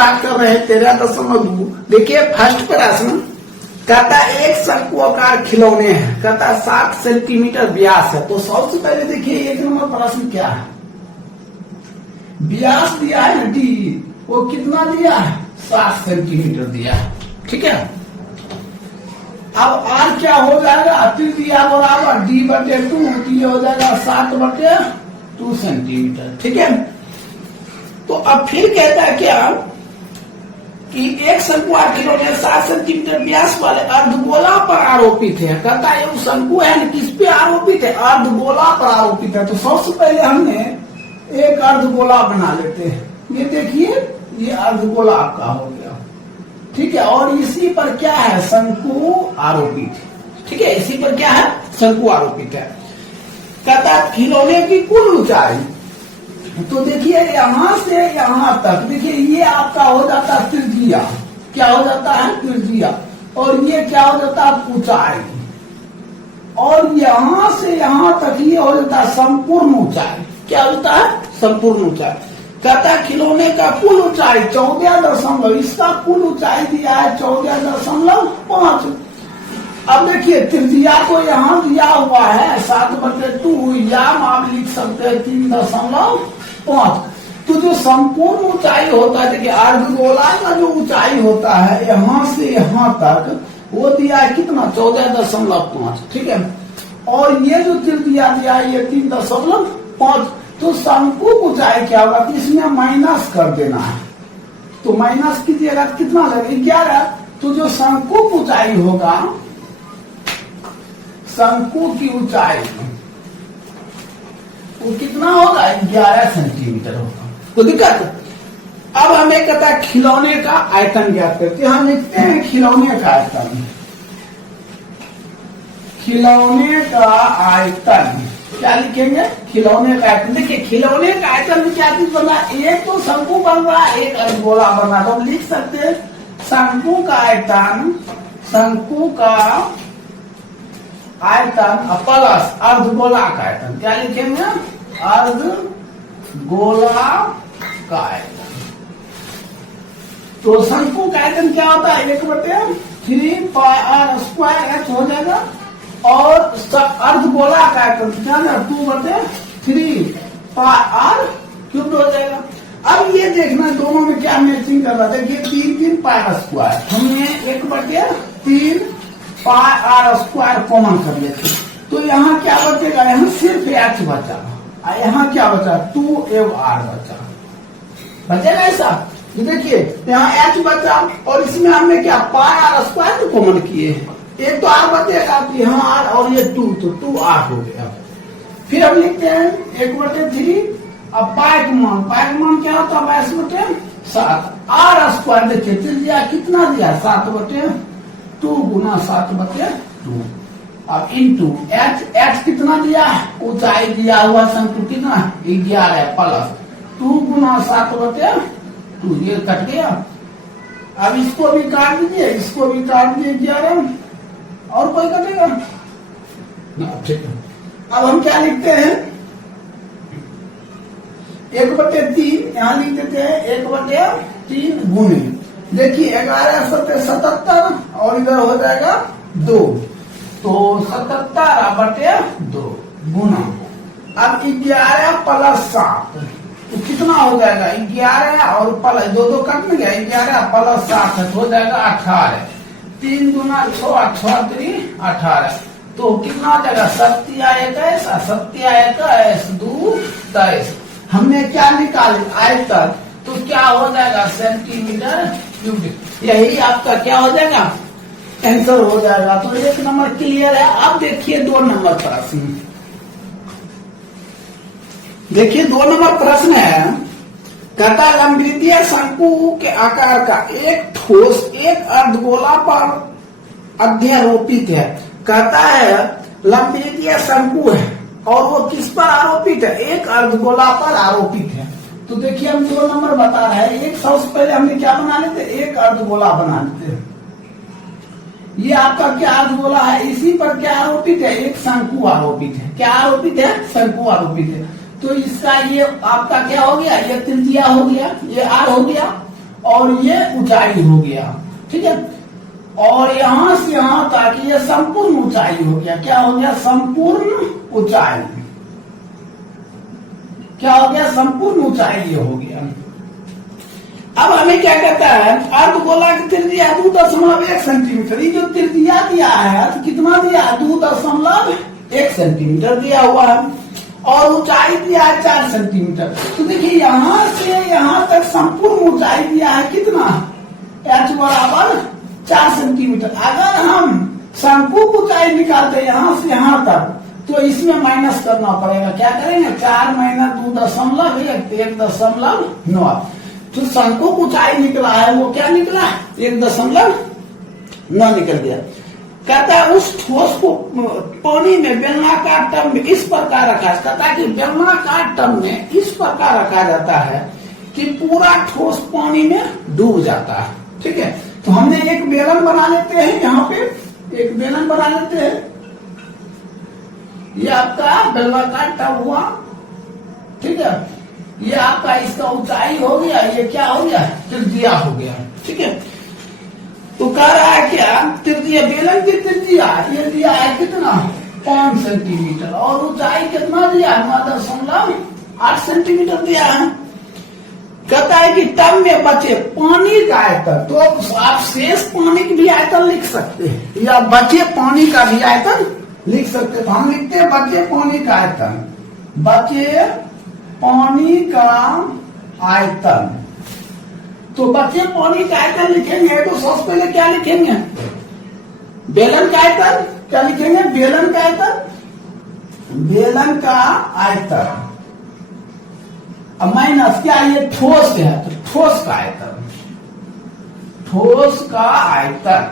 बात कर रहे 13.2। देखिए फर्स्ट प्रश्न कहता एक शंक्वाकार खिलौने हैं, कहता 7 सेंटीमीटर व्यास है। तो सबसे पहले देखिए 1 नंबर प्रश्न क्या है, व्यास दिया है ना डी, वो कितना दिया है 7 सेंटीमीटर दिया है। ठीक है, अब आर क्या हो जाएगा, त्रिज्या बराबर डी बटे 2, ये हो जाएगा 7 बटे 2 सेंटीमीटर। ठीक है, तो अब फिर कहता है क्या कि एक शंक्वाकार खिलौने 7 सेंटीमीटर व्यास वाले अर्धगोला पर आरोपित है। कहता है वो शंकु है न किस पे आरोपित है, अर्धगोला पर आरोपित है। तो सबसे पहले हमने एक अर्धगोला बना लेते हैं। ये देखिए ये अर्धगोला आपका हो गया। ठीक है, और इसी पर क्या है, शंकु आरोपित है। ठीक है, इसी पर क्या है, शंकु आरोपित है। कहता है खिलौने की कुल ऊंचाई, तो देखिए यहां से यहां तक, देखिए ये आपका हो जाता है त्रिज्या, क्या हो जाता है त्रिज्या, और ये क्या हो जाता है ऊंचाई, और यहां से यहां तक ये हो जाता है संपूर्ण ऊंचाई। क्या होता है, संपूर्ण ऊंचाई। कहता है खिलौने का कुल ऊंचाई 14 इसका कुल ऊंचाई दिया है 14.5। अब देखिए त्रिज्या को यहाँ दिया हुआ है 7/2, या आप लिख सकते हैं 3.5। तो जो संपूर्ण ऊंचाई होता है, देखिए अर्धगोला का जो ऊंचाई होता है यहाँ से यहाँ तक, वो दिया है कितना 14.5। ठीक है, और ये जो त्रिज्या दिया है ये 3.5। तो शंकु ऊंचाई क्या होगा, तो इसमें माइनस कर देना है। तो माइनस कीजिएगा कितना लगेगा 11। तो जो शंकु ऊंचाई होगा, शंकु की ऊंचाई वो कितना होगा 11 सेंटीमीटर होगा। तो दिक्कत, अब हमें कहता है खिलौने का आयतन ज्ञात करते हैं। हम लिखते हैं खिलौने का आयतन, खिलौने का आयतन क्या लिखेंगे, खिलौने का आयतन। देखिए खिलौने का आयतन में क्या चीज बन रहा है, एक तो शंकु बन रहा है, एक अर्धगोला बन रहा है। तो हम लिख सकते हैं शंकु का आयतन, शंकु का आयतन प्लस अर्धगोला का आयतन। क्या लिखेंगे, अर्धगोला का आयतन। तो शंकु का आयतन क्या होता है 1/3 πr² हो जाएगा, और अर्धगोला का आयतन क्या है 2/3 πr³ हो जाएगा। अब ये देखना दोनों में क्या मैचिंग कर रहा था, देखिए 3 πr², हमने 1/3 πr² कॉमन कर लेते। तो यहाँ क्या बचेगा, यहाँ सिर्फ h बचा, यहाँ क्या बचा 2r बचेगा ऐसा। देखिए यहाँ h बचा, और इसमें हमने क्या πr² तो कॉमन किए हैं, एक तो r बचेगा, यहाँ r और ये 2, तो 2r हो गया। फिर हम लिखते हैं 1/3। अब पाई का मान क्या होता है 22/7। r² देखिए त्रिज्या कितना दिया 7/2 गुना 7/2। अब इंटू h कितना दिया, ऊंचाई दिया हुआ शंकु कितना 11 प्लस 2 गुना 7/2, ये कट गया। अब इसको भी काट दीजिए, इसको भी काट दीजिए 11, और कोई कटेगा ना। ठीक है, अब हम क्या लिखते हैं 1/3, यहाँ लिख देते हैं 1/3 गुने, देखिए 11×7=77, और इधर हो जाएगा 2, तो 77/2 गुना। अब 11 प्लस 7 तो कितना हो जाएगा 11, और प्लस 2 कट में गया, 11 प्लस 7 हो जाएगा 18। 3 गुना 6, 18। तो कितना आ जाएगा 7×21, 7×21 2 23। हमने क्या निकाले आयतन, तो क्या हो जाएगा सेंटीमीटर क्यूबिक। यही आपका क्या हो जाएगा आंसर हो जाएगा। तो 1 नंबर क्लियर है। अब देखिए 2 नंबर प्रश्न, देखिए 2 नंबर प्रश्न है, कहता लंबवृत्तीय शंकु के आकार का एक ठोस एक अर्धगोला पर अध्यारोपित है। कहता है लंबवृत्तीय शंकु है, और वो किस पर आरोपित है, एक अर्धगोला पर आरोपित है। तो देखिए हम 2 नंबर बता रहे हैं। एक सबसे पहले हमने क्या बना लेते, एक अर्धगोला बना लेते हैं। ये आपका क्या अर्धगोला है, इसी पर क्या आरोपित है, एक शंकु आरोपित है। क्या आरोपित है, शंकु आरोपित है। तो इसका ये आपका क्या हो गया, ये त्रिज्या हो गया, ये r हो गया, और ये ऊंचाई हो गया, ठीक है। और यहां से यहां तक ये संपूर्ण ऊंचाई हो गया। क्या हो गया? संपूर्ण ऊंचाई। क्या हो गया? संपूर्ण ऊंचाई ये हो गया। अब हमें क्या कहता है? अर्धगोला की त्रिज्या 2.1 सेंटीमीटर। ये जो त्रिज्या दिया है तो कितना दिया? 2.1 सेंटीमीटर दिया हुआ है और ऊंचाई दिया है 4 सेंटीमीटर। तो देखिए यहां से यहां तक संपूर्ण ऊंचाई दिया है कितना? h बराबर 4 सेंटीमीटर। अगर हम शंकु की ऊंचाई निकालते यहां से यहां तक तो इसमें माइनस करना पड़ेगा। क्या करेंगे? 4 माइनस 2.1 1.9। तो शंकु की ऊंचाई निकला है वो क्या निकला? 1.9 निकल गया। कहता है उस ठोस को पानी में बेलनाकार टब में इस प्रकार रखा। कहता है कि बेलनाकार टब में इस प्रकार रखा जाता है कि पूरा ठोस पानी में डूब जाता है, ठीक है। तो हमने एक बेलन बना लेते हैं, यहाँ पे एक बेलन बना लेते हैं। ये आपका बेलनाकार टब हुआ, ठीक है। ये आपका इसका ऊंचाई हो गया, ये क्या हो गया? त्रिज्या हो गया, ठीक है। तो कह रहा है क्या? त्रिज्या, बेलन की त्रिज्या ये दिया है कितना? 5 सेंटीमीटर और ऊंचाई कितना दिया? 9.8 सेंटीमीटर दिया है। कहता है कि टब में बचे पानी का आयतन। तो आप शेष पानी की भी आयतन लिख सकते हैं या बचे पानी का भी आयतन लिख सकते हैं। तो हम लिखते हैं बचे पानी का आयतन। बचे पानी का आयतन। तो बचे पानी का आयतन लिखेंगे तो सबसे पहले क्या लिखेंगे? बेलन का आयतन। क्या लिखेंगे? बेलन का आयतन। बेलन का आयतन माइनस क्या? ये ठोस है तो ठोस का आयतन। ठोस का आयतन।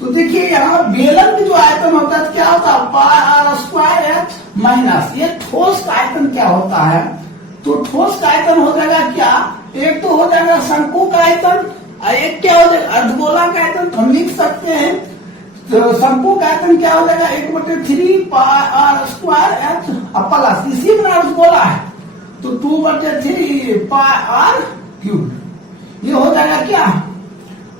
तो देखिए यहाँ बेलन की जो आयतन होता है क्या होता है? पाई आर स्क्वायर एच माइनस ये ठोस का आयतन क्या होता है? तो ठोस का आयतन हो जाएगा क्या? एक तो हो जाएगा शंकु का आयतन और एक क्या हो जाएगा? अर्धगोला का आयतन। तो हम लिख सकते हैं तो शंकु का आयतन क्या हो जाएगा? 1/3 पाई आर स्क्वायर एच प्लस इसी में अर्धगोला है तो 2/3 पाई आर क्यूब। ये हो जाएगा क्या?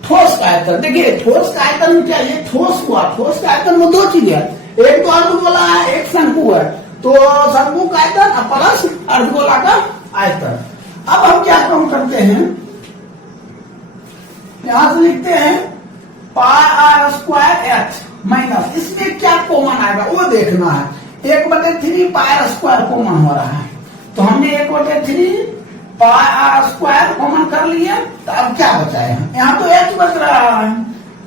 ठोस का आयतन। देखिए ठोस का आयतन क्या? ये ठोस हुआ। ठोस का आयतन में दो चीज है, एक तो अर्धगोला है, एक शंकु है। तो शंकु का आयतन प्लस अर्धगोला का आयतन। अब हम क्या काम करते हैं? यहां से लिखते हैं पाई आर स्क्वायर एच माइनस इसमें क्या कॉमन आएगा वो देखना है। 1/3 पाई आर स्क्वायर कॉमन हो रहा है तो हमने 1/3 पाई आर स्क्वायर कॉमन कर लिया। तो अब क्या बचा है? यहाँ तो एच बच रहा है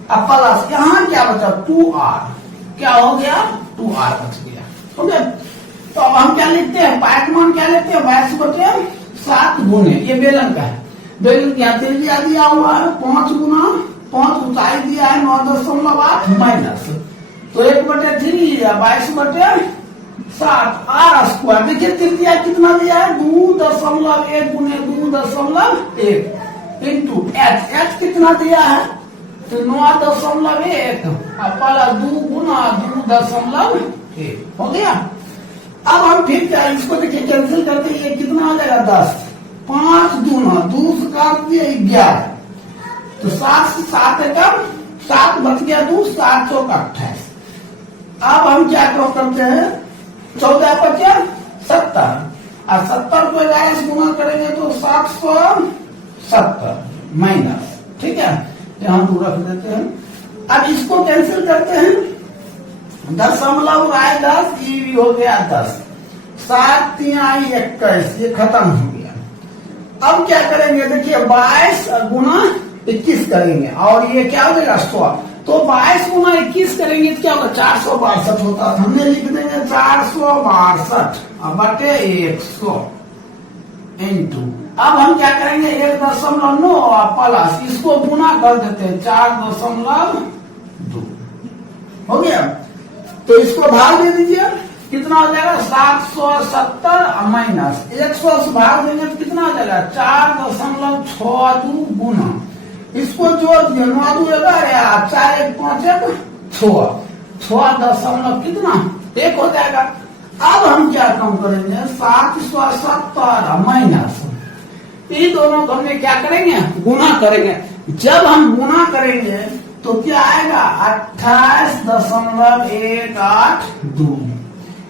अब प्लस यहाँ क्या बचा? 2r। क्या हो गया? 2r बच गया, ठीक है। तो अब हम क्या लिखते हैं? पाई का मान क्या लेते हैं? 22/7 गुने ये बेलन का है। बेलन की त्रिज्या दिया हुआ है 5 गुना 5 ऊंचाई दिया है 9.8 माइनस तो 1/3 या 22/7 आर स्क्वायर। देखिए त्रिज्या कितना दिया है? 2.1 गुने 2.1 इंटू एच। एच कितना दिया है? तो 9.1 प्लस 2 गुना 2.1 हो गया। अब हम फिर क्या इसको देखिए कैंसिल करते हैं। ये कितना हो जाएगा? 10। 5 दूना 2 से काट दिया 11 तो 7 से 7 कम 7 बच गया 2 7 चौका 28। अब हम क्या करते हैं? 14 × 70 और 70 को 11 से गुना करेंगे तो 770 माइनस, ठीक है। यहाँ 2 रख देते हैं। अब इसको कैंसिल करते हैं। 10 आए 10 ये भी हो गया 10 7 3 आई 21 ये खत्म हो गया। अब क्या करेंगे? देखिए 22 गुना 21 करेंगे और ये क्या हो जाएगा? 100। तो 22 गुना 21 करेंगे तो क्या होगा? 462 होता है। हमने लिख देंगे 462 बटे 100 इंटू। अब हम क्या करेंगे? 1.9 प्लस इसको गुना कर देते हैं 4.2 हो गया। तो इसको भाग दे दीजिए कितना हो जाएगा? 770 माइनस 100 से भाग देंगे तो कितना हो जाएगा? 4.62 गुना इसको जोड़ दिया 9 2 11 4 1 5 1 6 दशमलव कितना 1 हो जाएगा। अब हम क्या काम करेंगे? 770 माइनस इन दोनों को हमने क्या करेंगे, गुना करेंगे। जब हम गुना करेंगे तो क्या आएगा, 28.182।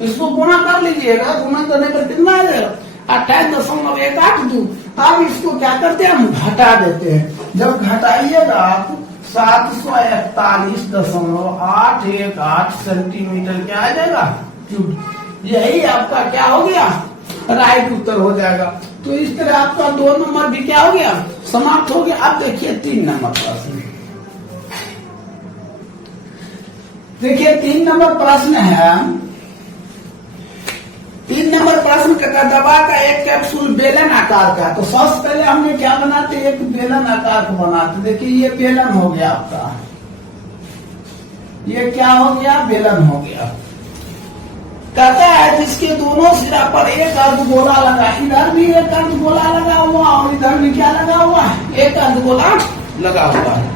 इसको गुना कर लीजिएगा, गुना करने पर कितना आ जाएगा, 28.182। अब इसको क्या करते हैं, हम घटा देते हैं। जब घटाइएगा आप 741.818 सेंटीमीटर क्या आ जाएगा, क्यूब। यही आपका क्या हो गया, राइट उत्तर हो जाएगा। तो इस तरह आपका 2 नंबर भी क्या हो गया, समाप्त हो गया। अब देखिए 3 नंबर प्रश्न। देखिए 3 नंबर प्रश्न है। 3 नंबर प्रश्न का दवा का एक कैप्सूल बेलन आकार का। तो सबसे पहले हमने क्या बनाते, एक बेलन आकार को बनाते। देखिए ये बेलन हो गया आपका, ये क्या हो गया, बेलन हो गया। कहता है जिसके दोनों सिरा पर एक अर्धगोला लगा, इधर भी एक अर्धगोला लगा हुआ और इधर भी क्या लगा हुआ है, एक अर्धगोला लगा हुआ है।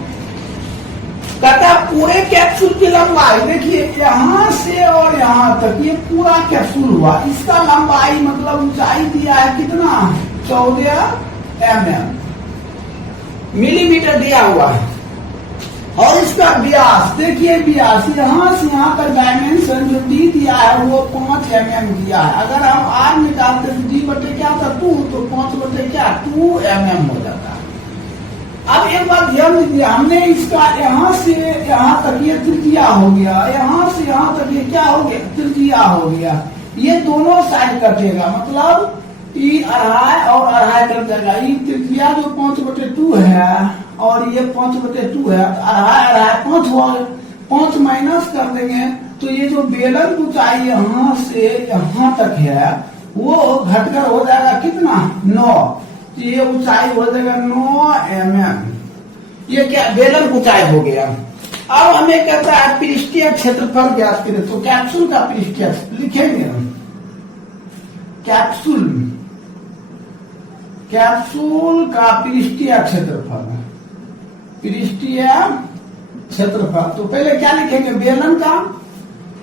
कहता है पूरे कैप्सूल की लंबाई, देखिए यहाँ से और यहाँ तक ये पूरा कैप्सूल हुआ। इसका लंबाई मतलब ऊंचाई दिया है कितना, 14 mm मिलीमीटर दिया हुआ है। और इसका व्यास, देखिए व्यास यहाँ से यहाँ तक डायमेंशन जो डी दिया है वो 5 mm दिया है। अगर हम आर निकालते तो डी बटे क्या था 2, तो 5 बटे क्या 2 mm हो जाता है। अब एक बात ध्यान दीजिए, हमने इसका यहाँ से यहाँ तक ये त्रिज्या हो गया, यहाँ से यहाँ तक ये क्या हो गया, त्रिज्या हो गया। ये दोनों साइड कटेगा, मतलब ई अढ़ाई और अढ़ाई कट जाएगा। ये त्रिज्या जो 5/2 है और ये 5/2 है, तो अढ़ाई अढ़ाई 5 हुआ, 5 माइनस कर देंगे तो ये जो बेलन ऊंचाई यहाँ से यहाँ तक है वो घटकर हो जाएगा कितना, 9। ये ऊंचाई हो जाएगा 9 mm। ये क्या बेलन ऊंचाई हो गया। अब हमें कहता है पृष्ठीय क्षेत्रफल ज्ञात करें। तो कैप्सूल का पृष्ठीय लिखेंगे, कैप्सूल का पृष्ठीय क्षेत्रफल, पृष्ठीय क्षेत्रफल। तो पहले क्या लिखेंगे, बेलन का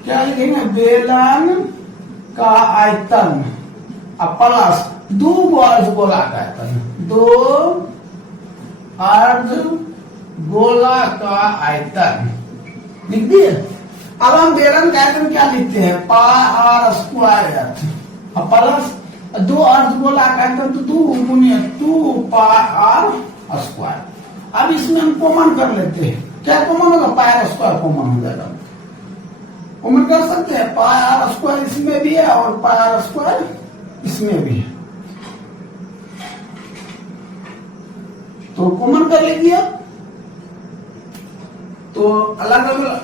क्या लिखेंगे, बेलन का आयतन प्लस 2 अर्धगोला का आयतन, 2 अर्धगोला का आयतन लिख दिए। अब हम बेलन का आयतन क्या लिखते हैं, पाई r स्क्वायर प्लस 2 अर्धगोला का आयतन तो 2 गुणित 2 पाई r स्क्वायर। अब इसमें हम कॉमन कर लेते हैं, क्या कॉमन होगा, पाई r स्क्वायर कॉमन हो जाएगा। कॉमन कर सकते हैं, पाई r स्क्वायर इसमें भी है और पाई r स्क्वायर इसमें भी है, तो कॉमन कर लीजिए। तो अलग अलग,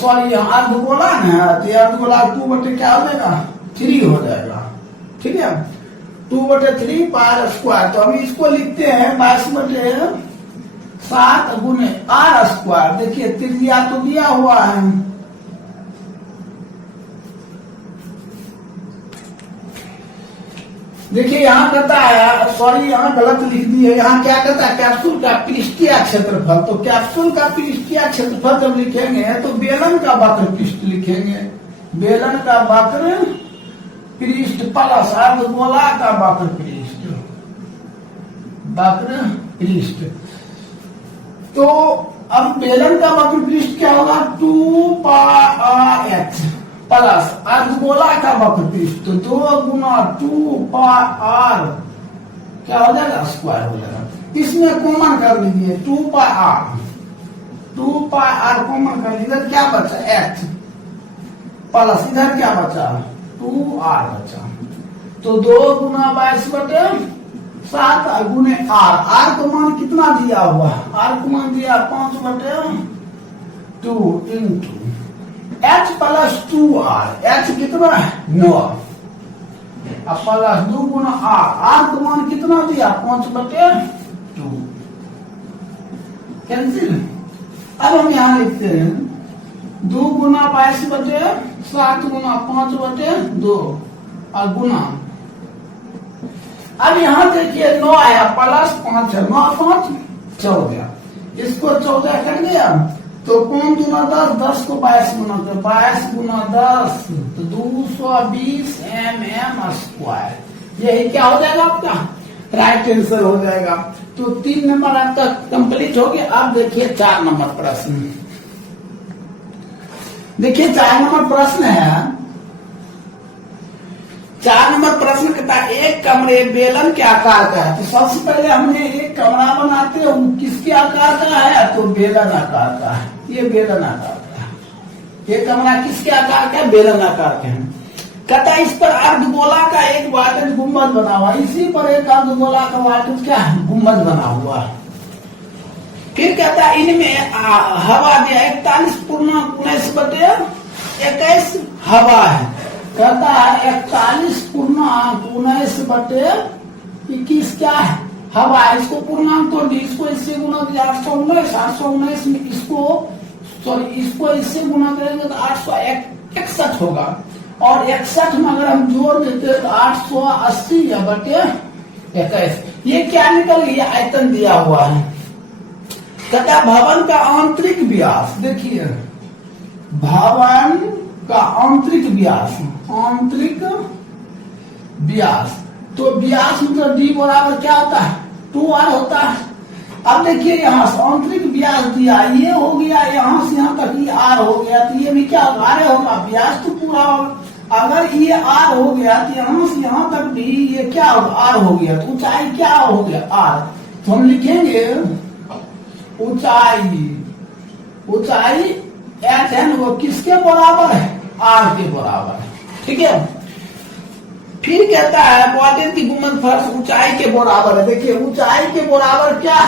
सॉरी यहाँ अर्धगोला है तो अर्धगोला 2 बटे क्या हो जाएगा, 3 हो जाएगा। ठीक है, 2/3 पाई r स्क्वायर। तो हम इसको लिखते हैं 22/7 गुने r स्क्वायर। देखिए त्रिज्या तो दिया हुआ है, देखिए यहाँ कहता है, सॉरी यहाँ गलत लिख दी है। यहाँ क्या कहता है, कैप्सूल का पृष्ठीय क्षेत्रफल। तो कैप्सूल का पृष्ठीय क्षेत्रफल जब लिखेंगे तो बेलन का वक्र पृष्ठ लिखेंगे, बेलन का वक्र पृष्ठ प्लस अर्धगोला का वक्र पृष्ठ, वक्र पृष्ठ। तो अब बेलन का वक्र पृष्ठ क्या होगा, 2 पाई h प्लस अर्धगोला का वक्र पृष्ठ, तो 2 गुना 2 पाई r क्या हो जाएगा, स्क्वायर हो जाएगा। इसमें कॉमन कर लीजिए, 2 पाई r कॉमन कर लीजिए। इधर क्या बचा, h प्लस इधर क्या बचा, 2r बचा। तो 2 गुना 22/7 गुने r को मान कितना दिया हुआ, r को मान दिया 5/2 into h plus 2r, h कितना है 9, प्लस 2 गुना r को मान कितना दिया 5/2, कैंसिल। अब हम यहाँ लिखते हैं 2 गुना 22/7 गुना 5/2 और गुना। अब यहाँ देखिए 9 आया प्लस 5 है, 9 5 14, इसको 14 कर दिया तो कौन गुना 10, 10 को 22 गुना, तो 22 गुना 10 तो 220 mm स्क्वायर। यही क्या हो जाएगा आपका राइट आंसर हो जाएगा। तो 3 नंबर आपका कंप्लीट हो गया। अब देखिए 4 नंबर प्रश्न। देखिए 4 नंबर प्रश्न है। 4 नंबर प्रश्न कहता है एक कमरे बेलन के आकार का है। तो सबसे पहले हमने एक कमरा बनाते हैं, किसके आकार का है? तो बेलन आकार का है। ये बेलन आकार का है। ये कमरा किसके आकार का है? बेलन आकार का है। कहता है इस पर अर्धगोला का एक वाटज गुम्बद बना हुआ, इसी पर एक अर्धगोला का वाटज क्या है? गुम्बद बना हुआ। फिर कहता है इनमें हवा दिया 41/19/21 हवा है। कहता है 41/19/21 क्या है? हवा है। इसको पूर्णांक तोड़ दी, इसको इससे गुना किया 819, 819 में इसको इससे गुना करेंगे तो 861 होगा। और 61 में अगर हम जोड़ देते तो 880 या बटे 21। ये क्या निकल गया? आयतन दिया हुआ है। कहता भवन का आंतरिक व्यास, देखिए भवन का आंतरिक व्यास, आंतरिक व्यास, तो व्यास मतलब डी बराबर क्या होता है? 2r होता है। अब देखिए यहाँ से आंतरिक व्यास दिया, ये हो गया यहाँ से यहाँ तक ये r हो गया, तो ये भी क्या r होगा? व्यास तो पूरा होगा। अगर ये r हो गया तो यहाँ से यहाँ तक भी ये क्या होगा? r हो गया। तो ऊंचाई क्या हो गया? r। तो हम लिखेंगे ऊंचाई, ऊंचाई h है वो किसके बराबर है? r के बराबर है। ठीक है। फिर कहता है क्वाड्रेंट की गुम्बद फर्श ऊंचाई के बराबर है। देखिए ऊंचाई के बराबर क्या?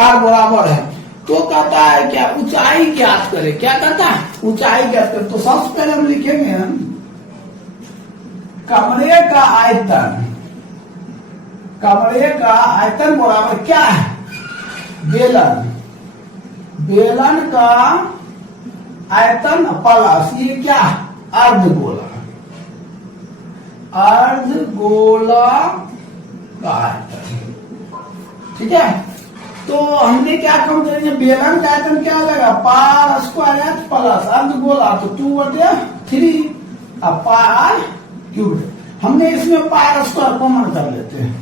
r बराबर है। तो कहता है क्या? ऊंचाई ज्ञात करे। क्या कहता है? ऊंचाई ज्ञात करे। तो सबसे पहले हम लिखेंगे कमरे का आयतन, कमरे का आयतन बराबर क्या है? बेलन, बेलन का आयतन प्लस ये क्या? अर्धगोला, अर्धगोला का आयतन। ठीक है। तो हमने क्या कम करेंगे? बेलन का आयतन क्या लगेगा? पार स्क्वायर प्लस अर्धगोला तो 2/3 अब पार क्यूब। हमने इसमें पार स्क्वायर कॉमन कर लेते हैं।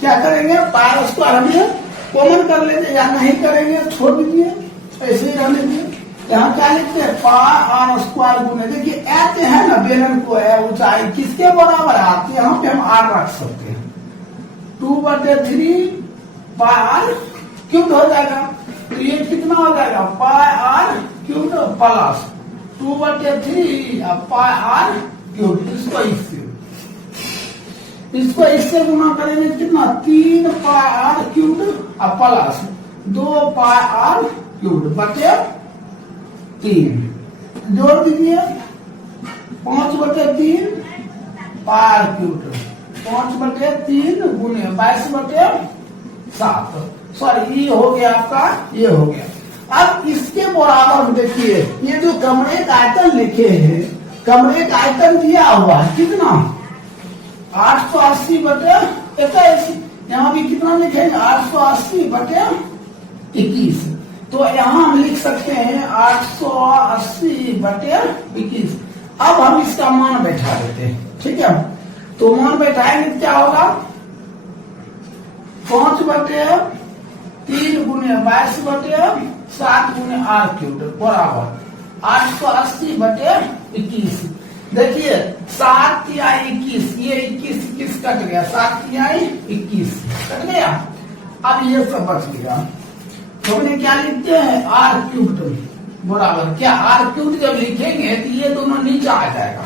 क्या करेंगे? पार स्क्वायर हमें कॉमन कर लेते हैं, या नहीं करेंगे छोड़ दीजिए, ऐसे ही रहने दीजिए। यहाँ क्या लिखते हैं? पार स्क्वायर गुने, देखिए एच है ना बेलन को है ऊंचाई किसके बराबर है? यहाँ पे हम r रख सकते हैं। 2/3 पार क्यूब हो जाएगा। तो ये कितना हो जाएगा? पार क्यूब प्लस 2/3 पार क्यूब। इसको इससे गुना करेंगे कितना? 3 पार क्यूब प्लस 2 पार क्यूब बटे 3। जोड़ दीजिए 5/3 पार क्यूब, 5/3 गुने 22/7। सॉरी ये हो गया आपका, ये हो गया। अब इसके बराबर देखिए ये जो कमरे का आयतन लिखे हैं, कमरे का आयतन दिया हुआ है कितना? 880/21। यहाँ भी कितना लिखेंगे? 880/21। तो यहाँ हम लिख सकते हैं 880/21। अब हम इसका मान बैठा देते हैं। ठीक है। तो मान बैठाएंगे क्या होगा? 5/3 गुने 22/7 गुने r³ बराबर 880/21। देखिए 7 या 21, ये 21 कट गया, 7 या 21 कट गया। अब ये सब बच गया। तो हमने क्या लिखते हैं? r³ बराबर क्या? r³ जब लिखेंगे तो ये दोनों नीचे आ जाएगा।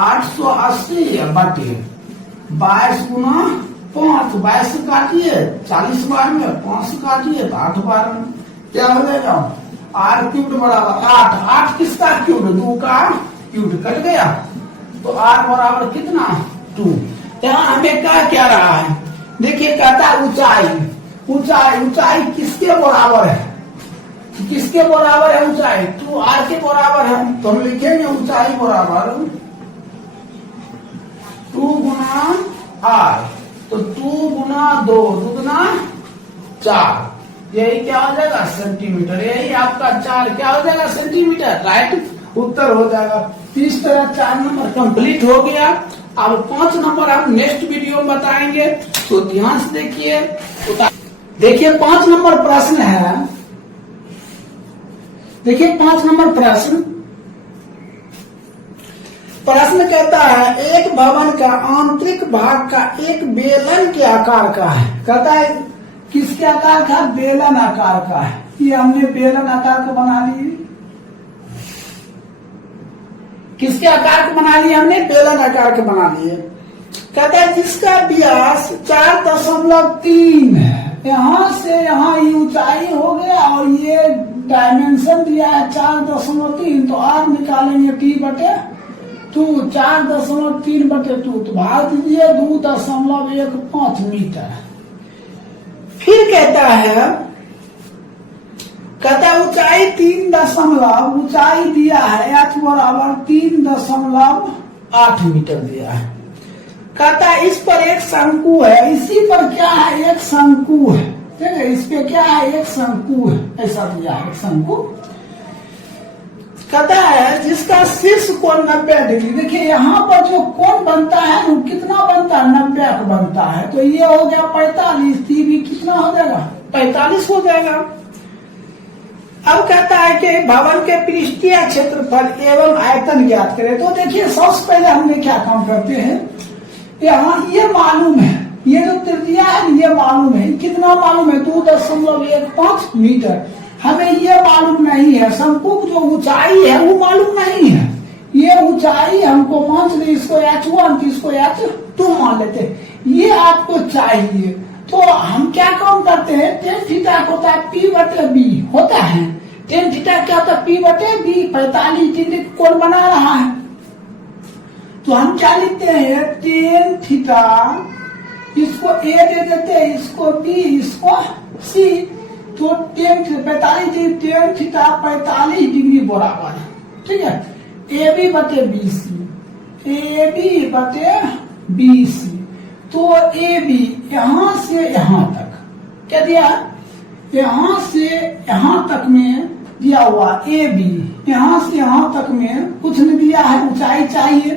880/22 गुना 5, 22 काटिए 40 बार में, 5 काटिए तो 8 बार में, क्या हो जाएगा? r³ बराबर 8। 8 किसका क्यूब? 2 का क्यूब कट गया। तो r बराबर कितना? 2। यहाँ हमें क्या रहा है? देखिए कहता है ऊंचाई, ऊंचाई, ऊंचाई किसके बराबर है? किसके बराबर है ऊंचाई? 2r के बराबर है। तो हम लिखेंगे ऊंचाई बराबर 2 गुना r। तो 2 गुना 2 दुगुना 4, यही क्या हो जाएगा? सेंटीमीटर। यही आपका 4 क्या हो जाएगा? सेंटीमीटर। राइट उत्तर हो जाएगा। इस तरह 4 नंबर कंप्लीट हो गया। अब 5 नंबर हम नेक्स्ट वीडियो में बताएंगे, तो ध्यान से देखिए। देखिए 5 नंबर प्रश्न है, देखिए 5 नंबर प्रश्न कहता है एक भवन का आंतरिक भाग का एक बेलन के आकार का है। कहता है किसके आकार का? बेलन आकार का है। ये हमने बेलन आकार का बना लिए। किसके आकार का बना लिए हमने? बेलन आकार के बना लिए। कहता है जिसका व्यास 4.3 है, यहां से यहां ये ऊंचाई हो गया और ये डायमेंशन दिया है 4.3, तो आप निकालेंगे T/2, 4.3/2, तो भाग दीजिए 2.15 मीटर। फिर कहता है ऊंचाई 3 ऊंचाई दिया है h बराबर 3.8 मीटर दिया है। कहता है इस पर एक शंकु है, इसी पर क्या है? एक शंकु है। ठीक है, इस पे क्या है? एक शंकु है, ऐसा दिया है, एक शंकु। कहता है जिसका शीर्ष कोण 90 डिग्री। देखिए यहाँ पर जो कोण बनता है वो कितना बनता है? 90 का बनता है। तो ये हो गया 45, भी कितना हो जाएगा? 45 हो जाएगा। अब कहता है कि भवन के पृष्ठीय क्षेत्रफल एवं आयतन ज्ञात करें। तो देखिए सबसे पहले हमने क्या काम करते हैं, यहाँ ये मालूम है, ये जो त्रिज्या है ये मालूम है। कितना मालूम है? 2.15 मीटर। हमें ये मालूम नहीं है, शंकु की जो ऊंचाई है वो मालूम नहीं है। ये ऊंचाई हमको मान लीजिए, इसको h1 इसको h2 मान लेते हैं, ये आपको चाहिए। तो हम क्या काम करते हैं? टेन थीटा होता है P/B होता है। टेन थीटा क्या होता है? P/B, 45 डिग्री कोण बना रहा है। तो हम क्या लिखते हैं? टेन थीटा, इसको A दे देते हैं, इसको B, इसको C। तो ten 45 degree, tan theta 45 degree बराबर है। ठीक है, AB/BC, AB/BC। तो AB यहां से यहां तक क्या दिया? यहां से यहां तक में दिया हुआ AB, यहां से यहां तक में कुछ नहीं दिया है, ऊंचाई चाहिए।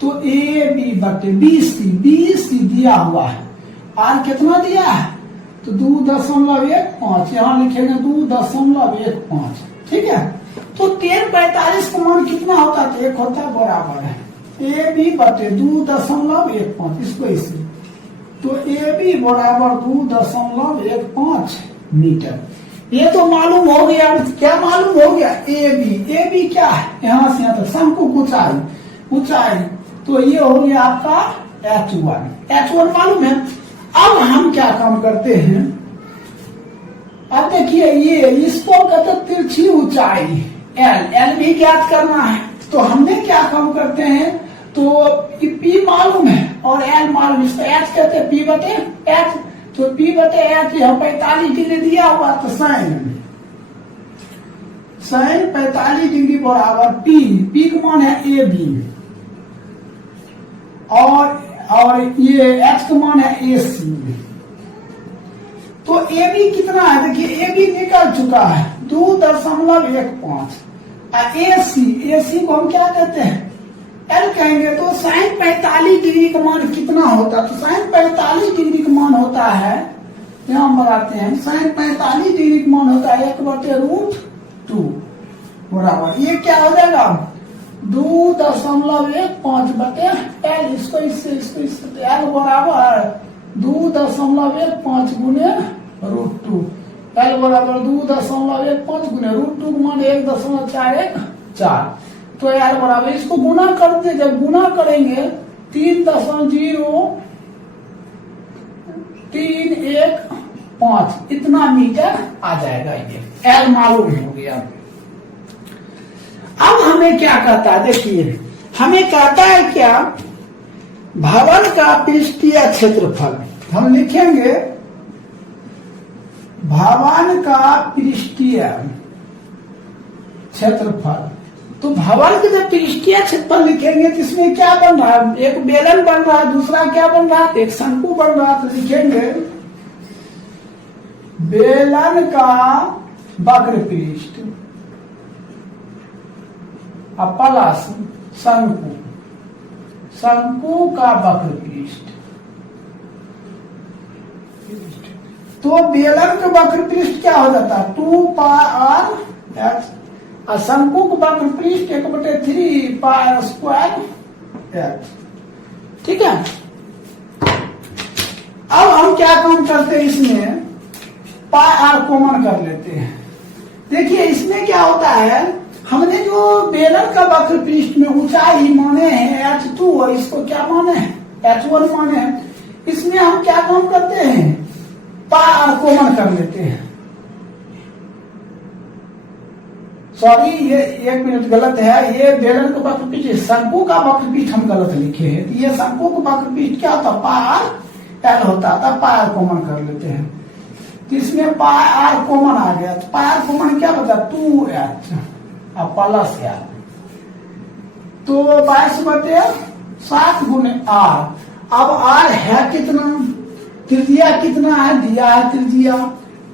तो AB/BC, BC दिया हुआ है। R कितना दिया है? तो 2.15, यहां लिखेंगे 2.15। ठीक है, तो 10/45 का मान कितना होता है? 1 होता है, बराबर है AB/2.15, इसको इसे। तो AB बराबर 2.15 मीटर। ये तो मालूम हो गया। क्या मालूम हो गया? AB क्या है? यहाँ से यहाँ तक शंकु ऊंचाई। तो ये हो गया आपका H1 मालूम है। अब हम क्या काम करते हैं? अब देखिए ये इसको कहते तिरछी ऊंचाई L भी ज्ञात करना है। तो हमने क्या काम करते हैं? तो P मालूम है और L मालूम, इसको H कहते हैं P/H। तो P/H यहाँ 45 डिग्री दिया हुआ, तो साइन 45 डिग्री बराबर P का मान है AB, और ये H का मान है AC। तो AB कितना है? देखिए AB निकल चुका है 2.15। AC को हम क्या कहते हैं? L कहेंगे। तो साइन 45 डिग्री का मान कितना होता है? तो साइन 45 डिग्री का मान होता है, यहां बनाते हैं, साइन 45 डिग्री का मान होता है 1/√2 बराबर, ये क्या हो जाएगा? 2.15/L। इसको इससे L बराबर 2.15 गुने √2। L बराबर 2.15 गुने √2 का मान 1.414। तो यार बराबर इसको गुना करते, जब गुना करेंगे 3.0315 इतना मीटर आ जाएगा। ये L मालूम हो गया। अब हमें क्या कहता है? देखिए हमें कहता है क्या? भवन का पृष्ठीय क्षेत्रफल। हम लिखेंगे भवन का पृष्ठीय क्षेत्रफल। तो भवन के जब पृष्ठीय क्षेत्रफल लिखेंगे तो इसमें क्या बन रहा है? एक बेलन बन रहा है, दूसरा क्या बन रहा है? एक शंकु बन रहा है। तो लिखेंगे बेलन का वक्र पृष्ठ प्लस शंकु का वक्र पृष्ठ। तो बेलन का वक्र पृष्ठ क्या हो जाता है 2πr h, और शंकु का वक्र पृष्ठ 1/3πr² h। ठीक है। अब हम क्या काम करते हैं, इसमें πr कॉमन कर लेते हैं। देखिए इसमें क्या होता है, हमने जो बेलन का वक्र पृष्ठ में ऊंचाई माने हैं h2 और इसको क्या माने हैं h1 माने हैं, इसमें हम क्या काम करते हैं πr कॉमन कर लेते हैं। सॉरी, ये 1 मिनट गलत है, ये बेलन का वक्र पृष्ठ, शंकु का वक्र पृष्ठ हम गलत लिखे हैं। तो ये शंकु का वक्र पृष्ठ क्या होता πr l होता था, πr कॉमन कर लेते हैं। तो इसमें πr कॉमन आ गया, तो πr कॉमन क्या बचा 2h और प्लस l, तो 22/7 गुने r। अब r है कितना, त्रिज्या कितना है दिया है, त्रिज्या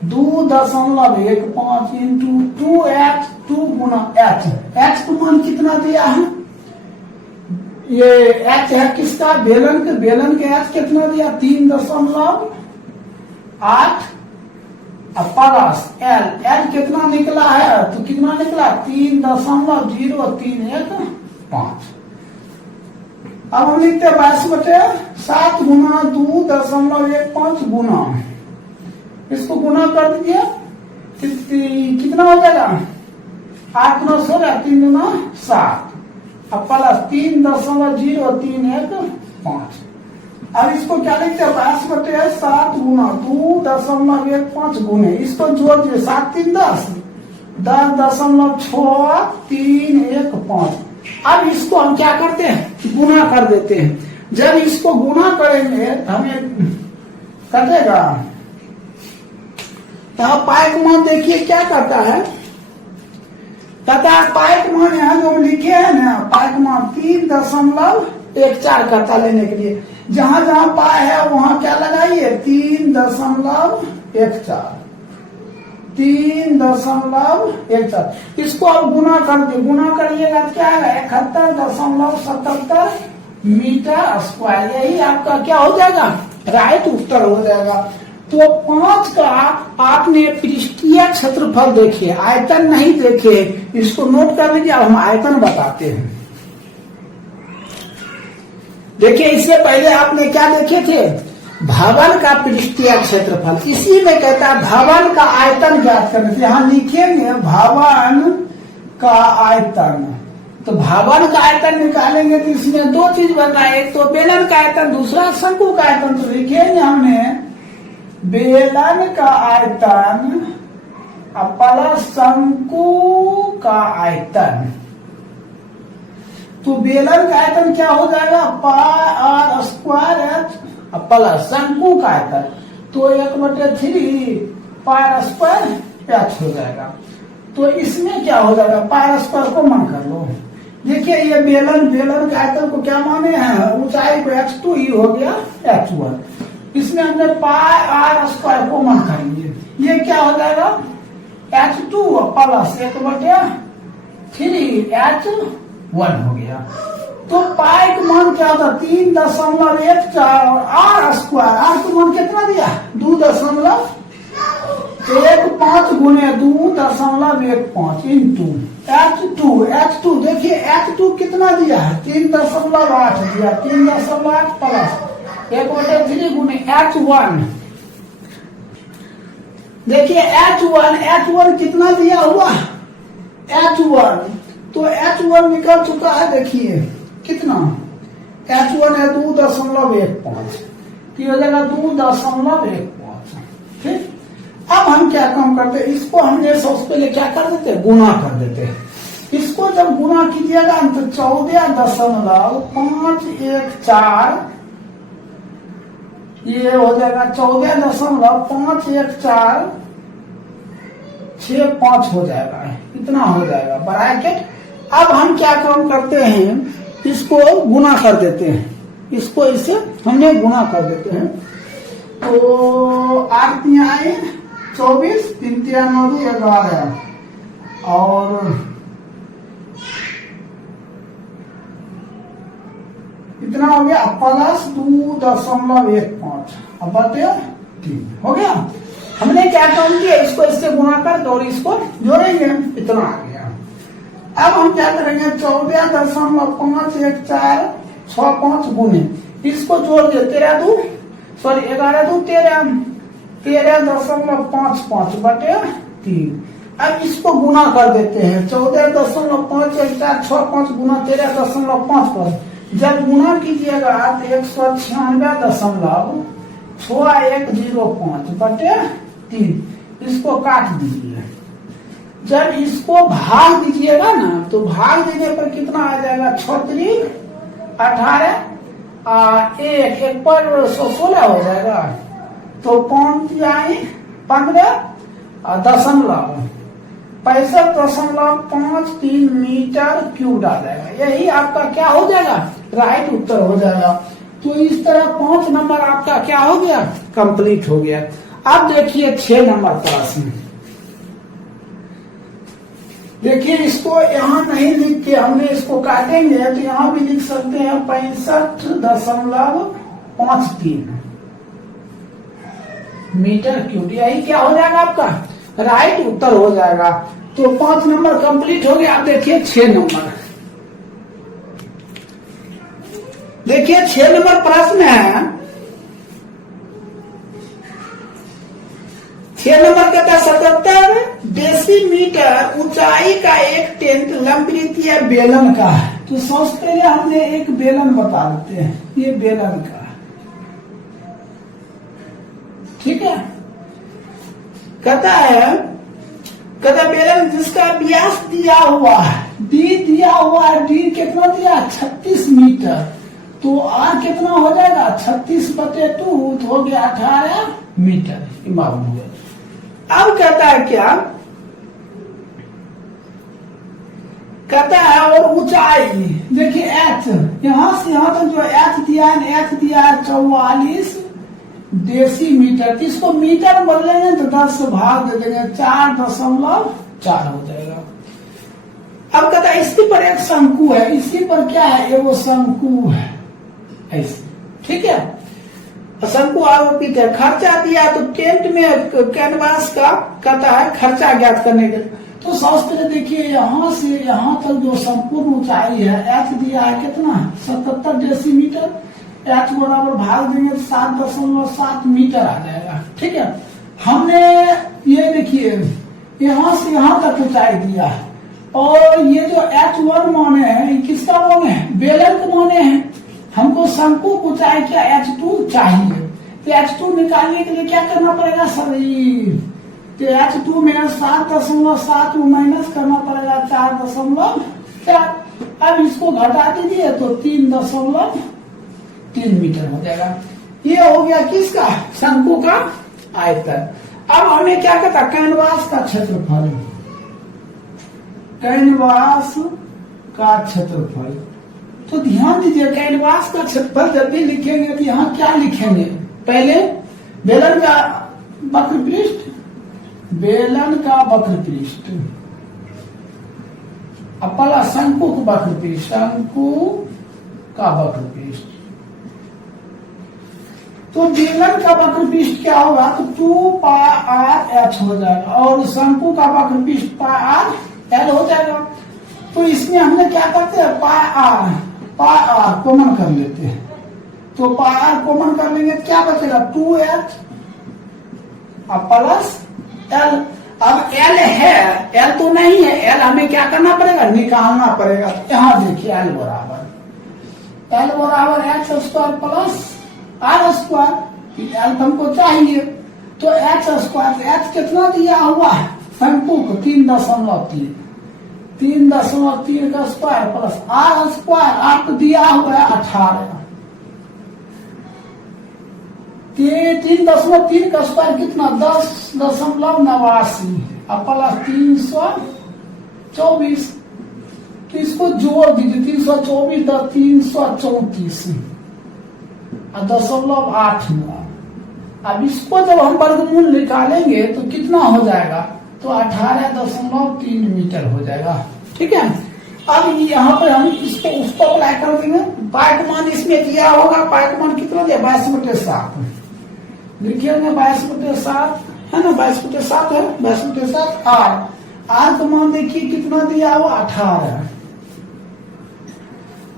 2.15 इंटू 2h 2 गुना h, h का मान कितना दिया है, ये h है किसका बेलन के, बेलन के h कितना दिया 3.8 और प्लस l, l कितना निकला है, तो कितना निकला 3.0315। अब हम लिखते हैं 22/7 गुना 2.15 गुना, इसको गुना कर दीजिए, कितना हो जाएगा 8 9 16 3 गुना 7 और प्लस 3.0315। अब इसको क्या लिखते हैं 22/7 गुना 2.15 गुने, इसको जोड़ दिए 7 3 10 10.6315। अब इसको हम क्या करते हैं गुना कर देते हैं। जब इसको गुना करेंगे तो हमें कटेगा, तो पाई का मान देखिए क्या करता है, कहता है पाई का मान यहाँ जो हम लिखे हैं ना, पाई का मान 3.14 करता लेने के लिए, जहां जहां पाई है वहां क्या लगाइए 3.14 3.14। इसको अब गुना कर दिए, गुना करिएगा क्या है 71.77 मीटर स्क्वायर, यही आपका क्या हो जाएगा राइट उत्तर हो जाएगा। तो 5 का आपने पृष्ठीय क्षेत्रफल देखे, आयतन नहीं देखे, इसको नोट कर लीजिए। अब हम आयतन बताते हैं। देखिए इससे पहले आपने क्या देखे थे भवन का पृष्ठीय क्षेत्रफल, इसी में कहता है भवन का आयतन ज्ञात करने से। यहां लिखेंगे भवन का आयतन, तो भवन का आयतन निकालेंगे तो इसमें दो चीज बनना, एक तो बेलन का आयतन, दूसरा शंकु का आयतन। तो लिखेंगे हमने बेलन का आयतन प्लस शंकु का आयतन। तो बेलन का आयतन क्या हो जाएगा πr² प्लस शंकु का आयतन, तो 1/3πr² हो जाएगा। तो इसमें क्या हो जाएगा πr² को मान कर लो। देखिए ये बेलन का आयतन को क्या माने हैं, ऊंचाई को h2 ही हो गया h1, इसमें हमने πr² को मान करेंगे, ये क्या हो जाएगा h2 प्लस 1/3h1 हो गया। तो पाई का मान क्या होता 3.14 और r² का मान कितना दिया 2.15 गुने 2.15 इंटू h2 देखिए h2 कितना दिया है 3.8 दिया, 3.8 प्लस 1/3 गुने h1। देखिए h1 कितना दिया हुआ h1, तो h1 निकल चुका है, देखिए कितना h1 है 2.15, तो हो जाएगा 2.15। ठीक, अब हम क्या काम करते हैं, इसको हमने सबसे पहले क्या कर देते हैं गुना कर देते हैं। इसको जब गुना कीजिएगा तो 14.514 ये हो जाएगा 14.51465 हो जाएगा, इतना हो जाएगा ब्रैकेट। अब हम क्या काम करते हैं, इसको गुना कर देते हैं, इसको इसे हमने गुना कर देते हैं। तो 8 आए 24 3 9 11 और इतना हो गया प्लस 2.15 अब बटे 3 हो गया। हमने क्या काम किया, इसको इससे गुणा कर दो और इसको जोड़ेंगे, इतना आ गया। अब हम क्या करेंगे, 14.51465 गुने इसको जोड़ दे, 13.55 बटे 3। अब इसको गुना कर देते हैं, 14.51465 गुना 13.5 पर जब गुना कीजिएगा तो 196.6105 बटे 3। इसको काट दीजिए। जब इसको भाग दीजिएगा ना तो भाग देने पर कितना आ जाएगा, 36 18 एक पर 16 हो जाएगा, तो 65.53 मीटर क्यूब आ जाएगा। यही आपका क्या हो जाएगा, राइट उत्तर हो जाएगा। तो इस तरह 5 नंबर आपका क्या हो गया, कंप्लीट हो गया। अब देखिए 6 नंबर प्रश्न। देखिए इसको यहाँ नहीं लिख के हमने इसको काटेंगे तो यहाँ भी लिख सकते हैं 65.53 मीटर क्यूब। यही क्या हो जाएगा आपका राइट उत्तर हो जाएगा। तो 5 नंबर कंप्लीट हो गया। आप देखिए 6 नंबर, देखिए 6 नंबर प्रश्न है। 6 नंबर कहता है 77 डेसीमीटर ऊंचाई का 1/10 लंबवृत्तीय बेलन का है। तो सबसे पहले हमने एक बेलन बता देते हैं, ये बेलन का, ठीक है। कहता बेलन जिसका व्यास दिया हुआ है, डी दिया हुआ है, डी कितना दिया, 36 मीटर। तो आर कितना हो जाएगा, 36 बटे 2 तो हो गया 18 मीटर, मालूम हो गया। अब कहता है क्या, कहता है और ऊंचाई देखिए एच, यहां से यहां तक जो एच दिया है 44 डेसीमीटर। इसको मीटर बदलेंगे तो 10 से भाग दे देंगे, 4.4 हो जाएगा। अब कहता है इसके पर एक शंकु है, इसी पर क्या है, वो शंकु है ऐसे, ठीक है। शंकु आरोपित है, खर्चा दिया तो टेंट में कैनवास का कहता है खर्चा ज्ञात करने के लिए। तो सबसे पहले देखिए यहाँ से यहाँ तक जो संपूर्ण ऊंचाई है, एच दिया है कितना, 77 डेसीमीटर। एच बराबर भाग देंगे 7.7 मीटर आ जाएगा, ठीक है। हमने ये देखिए यहाँ से यहाँ तक ऊंचाई दिया है, और ये जो H1 माने हैं किसका माने है, बेलन के माने हैं। हमको शंकु ऊंचाई क्या H2 चाहिए, तो H2 निकालने के लिए क्या करना पड़ेगा शरीर, तो H2 में 7.7 माइनस करना पड़ेगा 4.4। अब इसको घटा दीजिए तो 3.3 मीटर हो जाएगा। ये हो गया किसका, शंकु का आयतन। अब हमें क्या कहता, कैनवास का क्षेत्रफल, कैनवास का क्षेत्रफल। तो ध्यान दीजिए कैनवास का क्षेत्रफल जब भी लिखेंगे तो यहाँ क्या लिखेंगे, पहले बेलन का वक्र पृष्ठ, बेलन का वक्र पृष्ठ, अपला शंकु का वक्र पृष्ठ, शंकु का वक्र पृष्ठ। तो बेलन का वक्र पृष्ठ क्या होगा, तो 2πr(h) हो जाएगा, और शंकु का वक्र पृष्ठ πr(l) हो जाएगा। तो इसमें हमने क्या करते हैं, πr कॉमन कर लेते हैं। तो πr कॉमन कर लेंगे क्या बचेगा, 2h प्लस l। अब l है, l तो नहीं है, l हमें क्या करना पड़ेगा, निकालना पड़ेगा। यहाँ देखिए l बराबर h square plus r square, l हमको चाहिए। तो h स्क्वायर, h कितना दिया हुआ है शंकु को, 3.3 का square plus r square, r तो दिया हुआ है 18। 3.3 का स्क्वायर कितना, 10.89 प्लस 324। तो इसको जोड़ दीजिए, 324 334.8। अब इसको जब हम वर्गमूल निकालेंगे तो कितना हो जाएगा, तो 18.3 मीटर हो जाएगा, ठीक है। अब यहाँ पर हम इसको उसको अप्लाई कर देंगे। पाई का मान इसमें दिया होगा, पाई का मान कितना दिया 22/7 लिखिएगा 22/7 है ना, 22/7 है, 22/7 आर का मान देखिए कितना दिया हुआ 18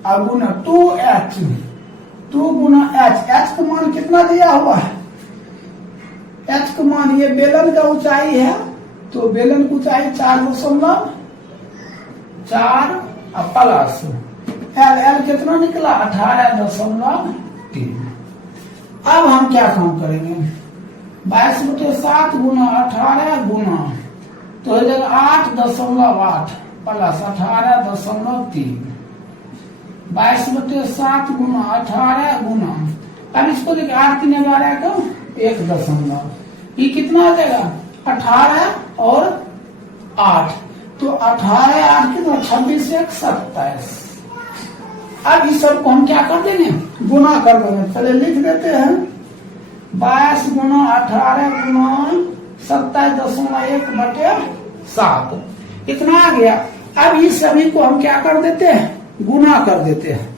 अब गुना 2h 2 गुना h का मान कितना दिया हुआ है h का मान, ये बेलन का ऊंचाई है तो बेलन की ऊंचाई 4.4 प्लस एल कितना निकला 18.3। अब हम क्या काम करेंगे 22/7 गुना 18 गुना तो हो जाएगा 8.8 प्लस 18.3 22/7 गुना 18 गुना, अब इसको देखिए 8×3 का 1 ये कितना हो जाएगा 18 और 8 तो 18 8 कितना 26 1 27। अब इस सब को हम क्या कर देंगे गुना कर देंगे, चले लिख देते हैं 22 गुना 18 गुना 27.1/7 इतना आ गया। अब इस सभी को हम क्या कर देते हैं गुना कर देते हैं।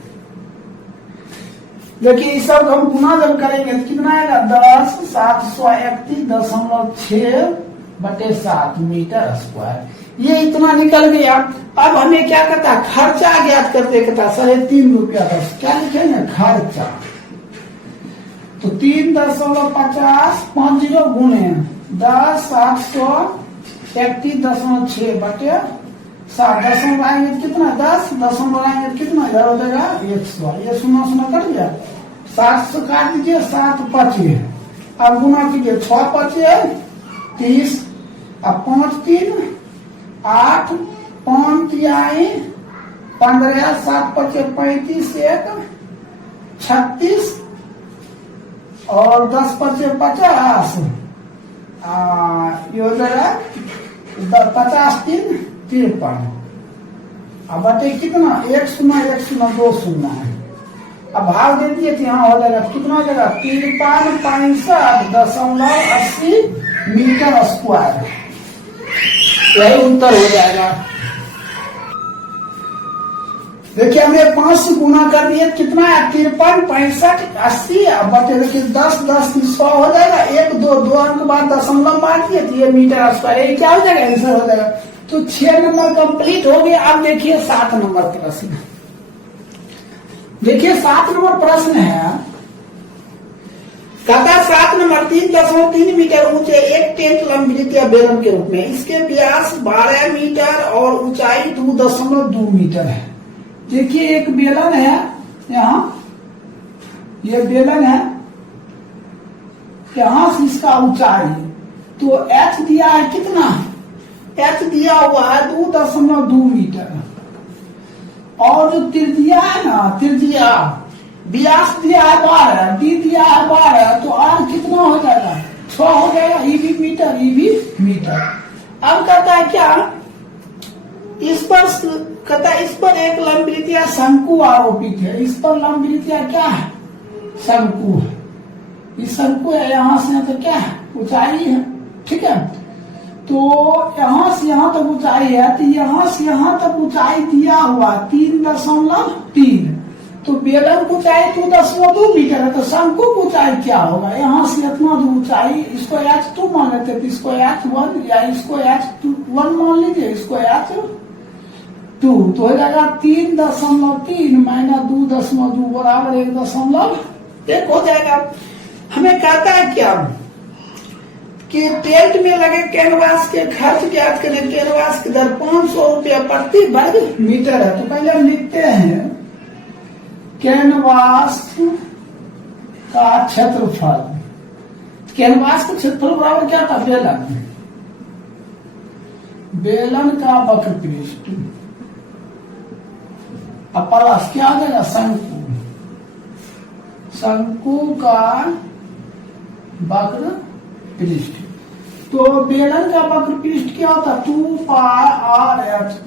देखिए इस सब हम गुना जब करेंगे तो कितना आएगा 10 731.6/7 मीटर स्क्वायर, ये इतना निकल गया। अब हमें क्या करता है खर्चा ज्ञात करते कहता 3.5 रुपया का, क्या लिखेंगे खर्चा तो 3.50 गुने 10 731.6/7 दशमलव आएंगे कितना 10 दशमलव आएंगे कितना इधर हो जाएगा 100, ये 0 कट गया 7 से काट दीजिए 7 5 अब गुना कीजिए 6 5 30 अब 5 3 8 5 3 15 7 5 35 1 36 और 10 5 50 ये हो जाएगा 50 3 53। अब बटे कितना 1 0 1 0 2 0 है। अब भाग दे दिए तो यहाँ हो जाएगा कितना हो जाएगा 53.65.80 मीटर स्क्वायर, यही उत्तर हो जाएगा। देखिए हमने 5 से गुना कर दिए कितना है 53.65.80 बटे देखिए 10 10 100 हो जाएगा 1 2 अंक बाद दशमलव मार दिए तो ये मीटर स्क्वायर, ये क्या हो जाएगा आंसर हो जाएगा। तो 6 नंबर कंप्लीट हो गया। अब देखिए 7 नंबर प्रश्न, देखिए 7 नंबर प्रश्न है कहता 7 नंबर 3.3 मीटर ऊंचे एक टेंट लंबी बेलन के रूप में, इसके व्यास 12 मीटर और ऊंचाई 2.2 मीटर है। देखिए एक बेलन है यहाँ, ये बेलन है यहां से इसका ऊंचाई तो h दिया है कितना h दिया हुआ है 2.2 मीटर और जो त्रिज्या है ना त्रिज्या व्यास दिया है 12 डी दिया है 12 तो r कितना हो जाएगा 6 हो जाएगा, ई भी मीटर। अब कहता है क्या इस पर एक लंबवृत्तीय शंकु आरोपित है, इस पर लंबवृत्तीय क्या है शंकु है, इस शंकु है यहाँ से तो क्या है ऊंचाई है, ठीक है। तो यहाँ से यहाँ तक ऊंचाई है तो यहाँ से यहाँ तक ऊंचाई दिया हुआ 3.3 तो बेलन की ऊंचाई 2.2 मीटर है तो शंकु की ऊंचाई क्या होगा यहाँ से इतना ऊंचाई, इसको h2 मान लेते तो इसको h1 या इसको h1 मान लीजिए, इसको h2 तो हो जाएगा 3.3 माइनस 2.2 बराबर 1.1 हो जाएगा। हमें कहता है क्या कि टेंट में लगे कैनवास के खर्च ज्ञात करें, कैनवास की दर 500 रुपया प्रति वर्ग मीटर है। तो पहले हम लिखते हैं कैनवास का क्षेत्रफल, कैनवास का क्षेत्रफल बराबर क्या था बेलन का वक्र पृष्ठ अब प्लस क्या हो जाएगा शंकु का वक्र पृष्ठ। तो बेलन का वक्र पृष्ठ क्या होता है 2πr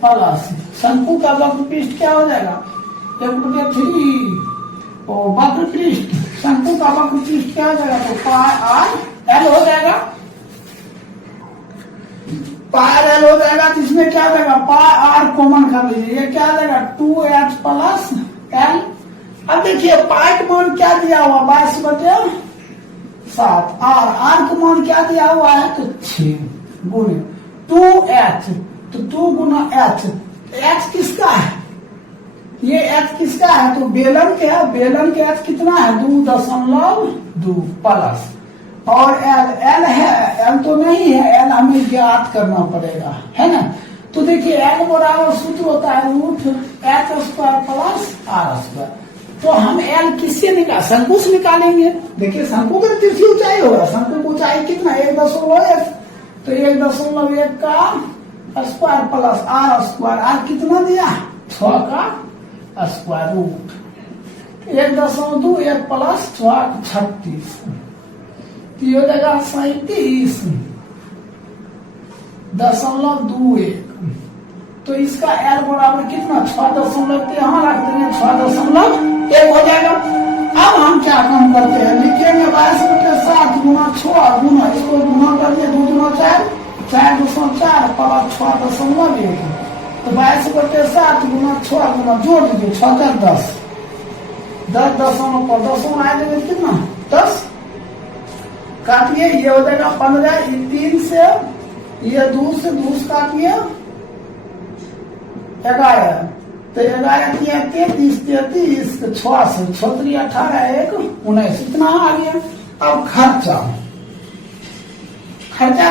प्लस शंकु का वक्र पृष्ठ क्या हो जाएगा 1/3 और वक्र पृष्ठ शंकु का वक्र पृष्ठ क्या हो जाएगा तो πr हो जाएगा। पाई एल हो जाएगा तो इसमें क्या देगा, पाई आर कॉमन कर लीजिए, ये क्या देगा 2h प्लस एल। अब देखिए पाई का मान क्या दिया हुआ 22/7, आर का मान क्या दिया हुआ है तो 6 गुणे 2h, तो 2 गुना h, h किसका है, ये h किसका है तो बेलन के है, बेलन के h कितना है 2.2 प्लस, और एल है, एल तो नहीं है, एल हमें ज्ञात करना पड़ेगा, है ना। तो देखिए एल बराबर सूत्र होता है √h² प्लस r²। तो हम एल किससे निकाल, शंकु से निकालेंगे। देखिए शंकु का तिरछी ऊंचाई होगा, शंकु की ऊंचाई कितना 1.1, तो 1.1 का स्क्वायर प्लस r², आर कितना दिया 6 का स्क्वायर रूट, 1.2 1 प्लस 6 36, हो जाएगा 37.21। तो इसका एल बराबर कितना 6.1 यहाँ रख देंगे, 6.1 हो जाएगा। अब हम क्या काम करते हैं, लिखेंगे 22/7 गुना 6 गुना, इसको गुना करके 2 दूना 4, 4.4 प्लस 6.1, तो 22/7 गुना 6 गुना जोड़ दीजिए 6 10, 10 आ जाएगा कितना 10, काटिए, ये हो जाएगा 15, 3 से ये 2 से 2 काटिए 11, तो 11 किया 33, 33 6 से 6 18 1 19, इतना आ गया। अब खर्चा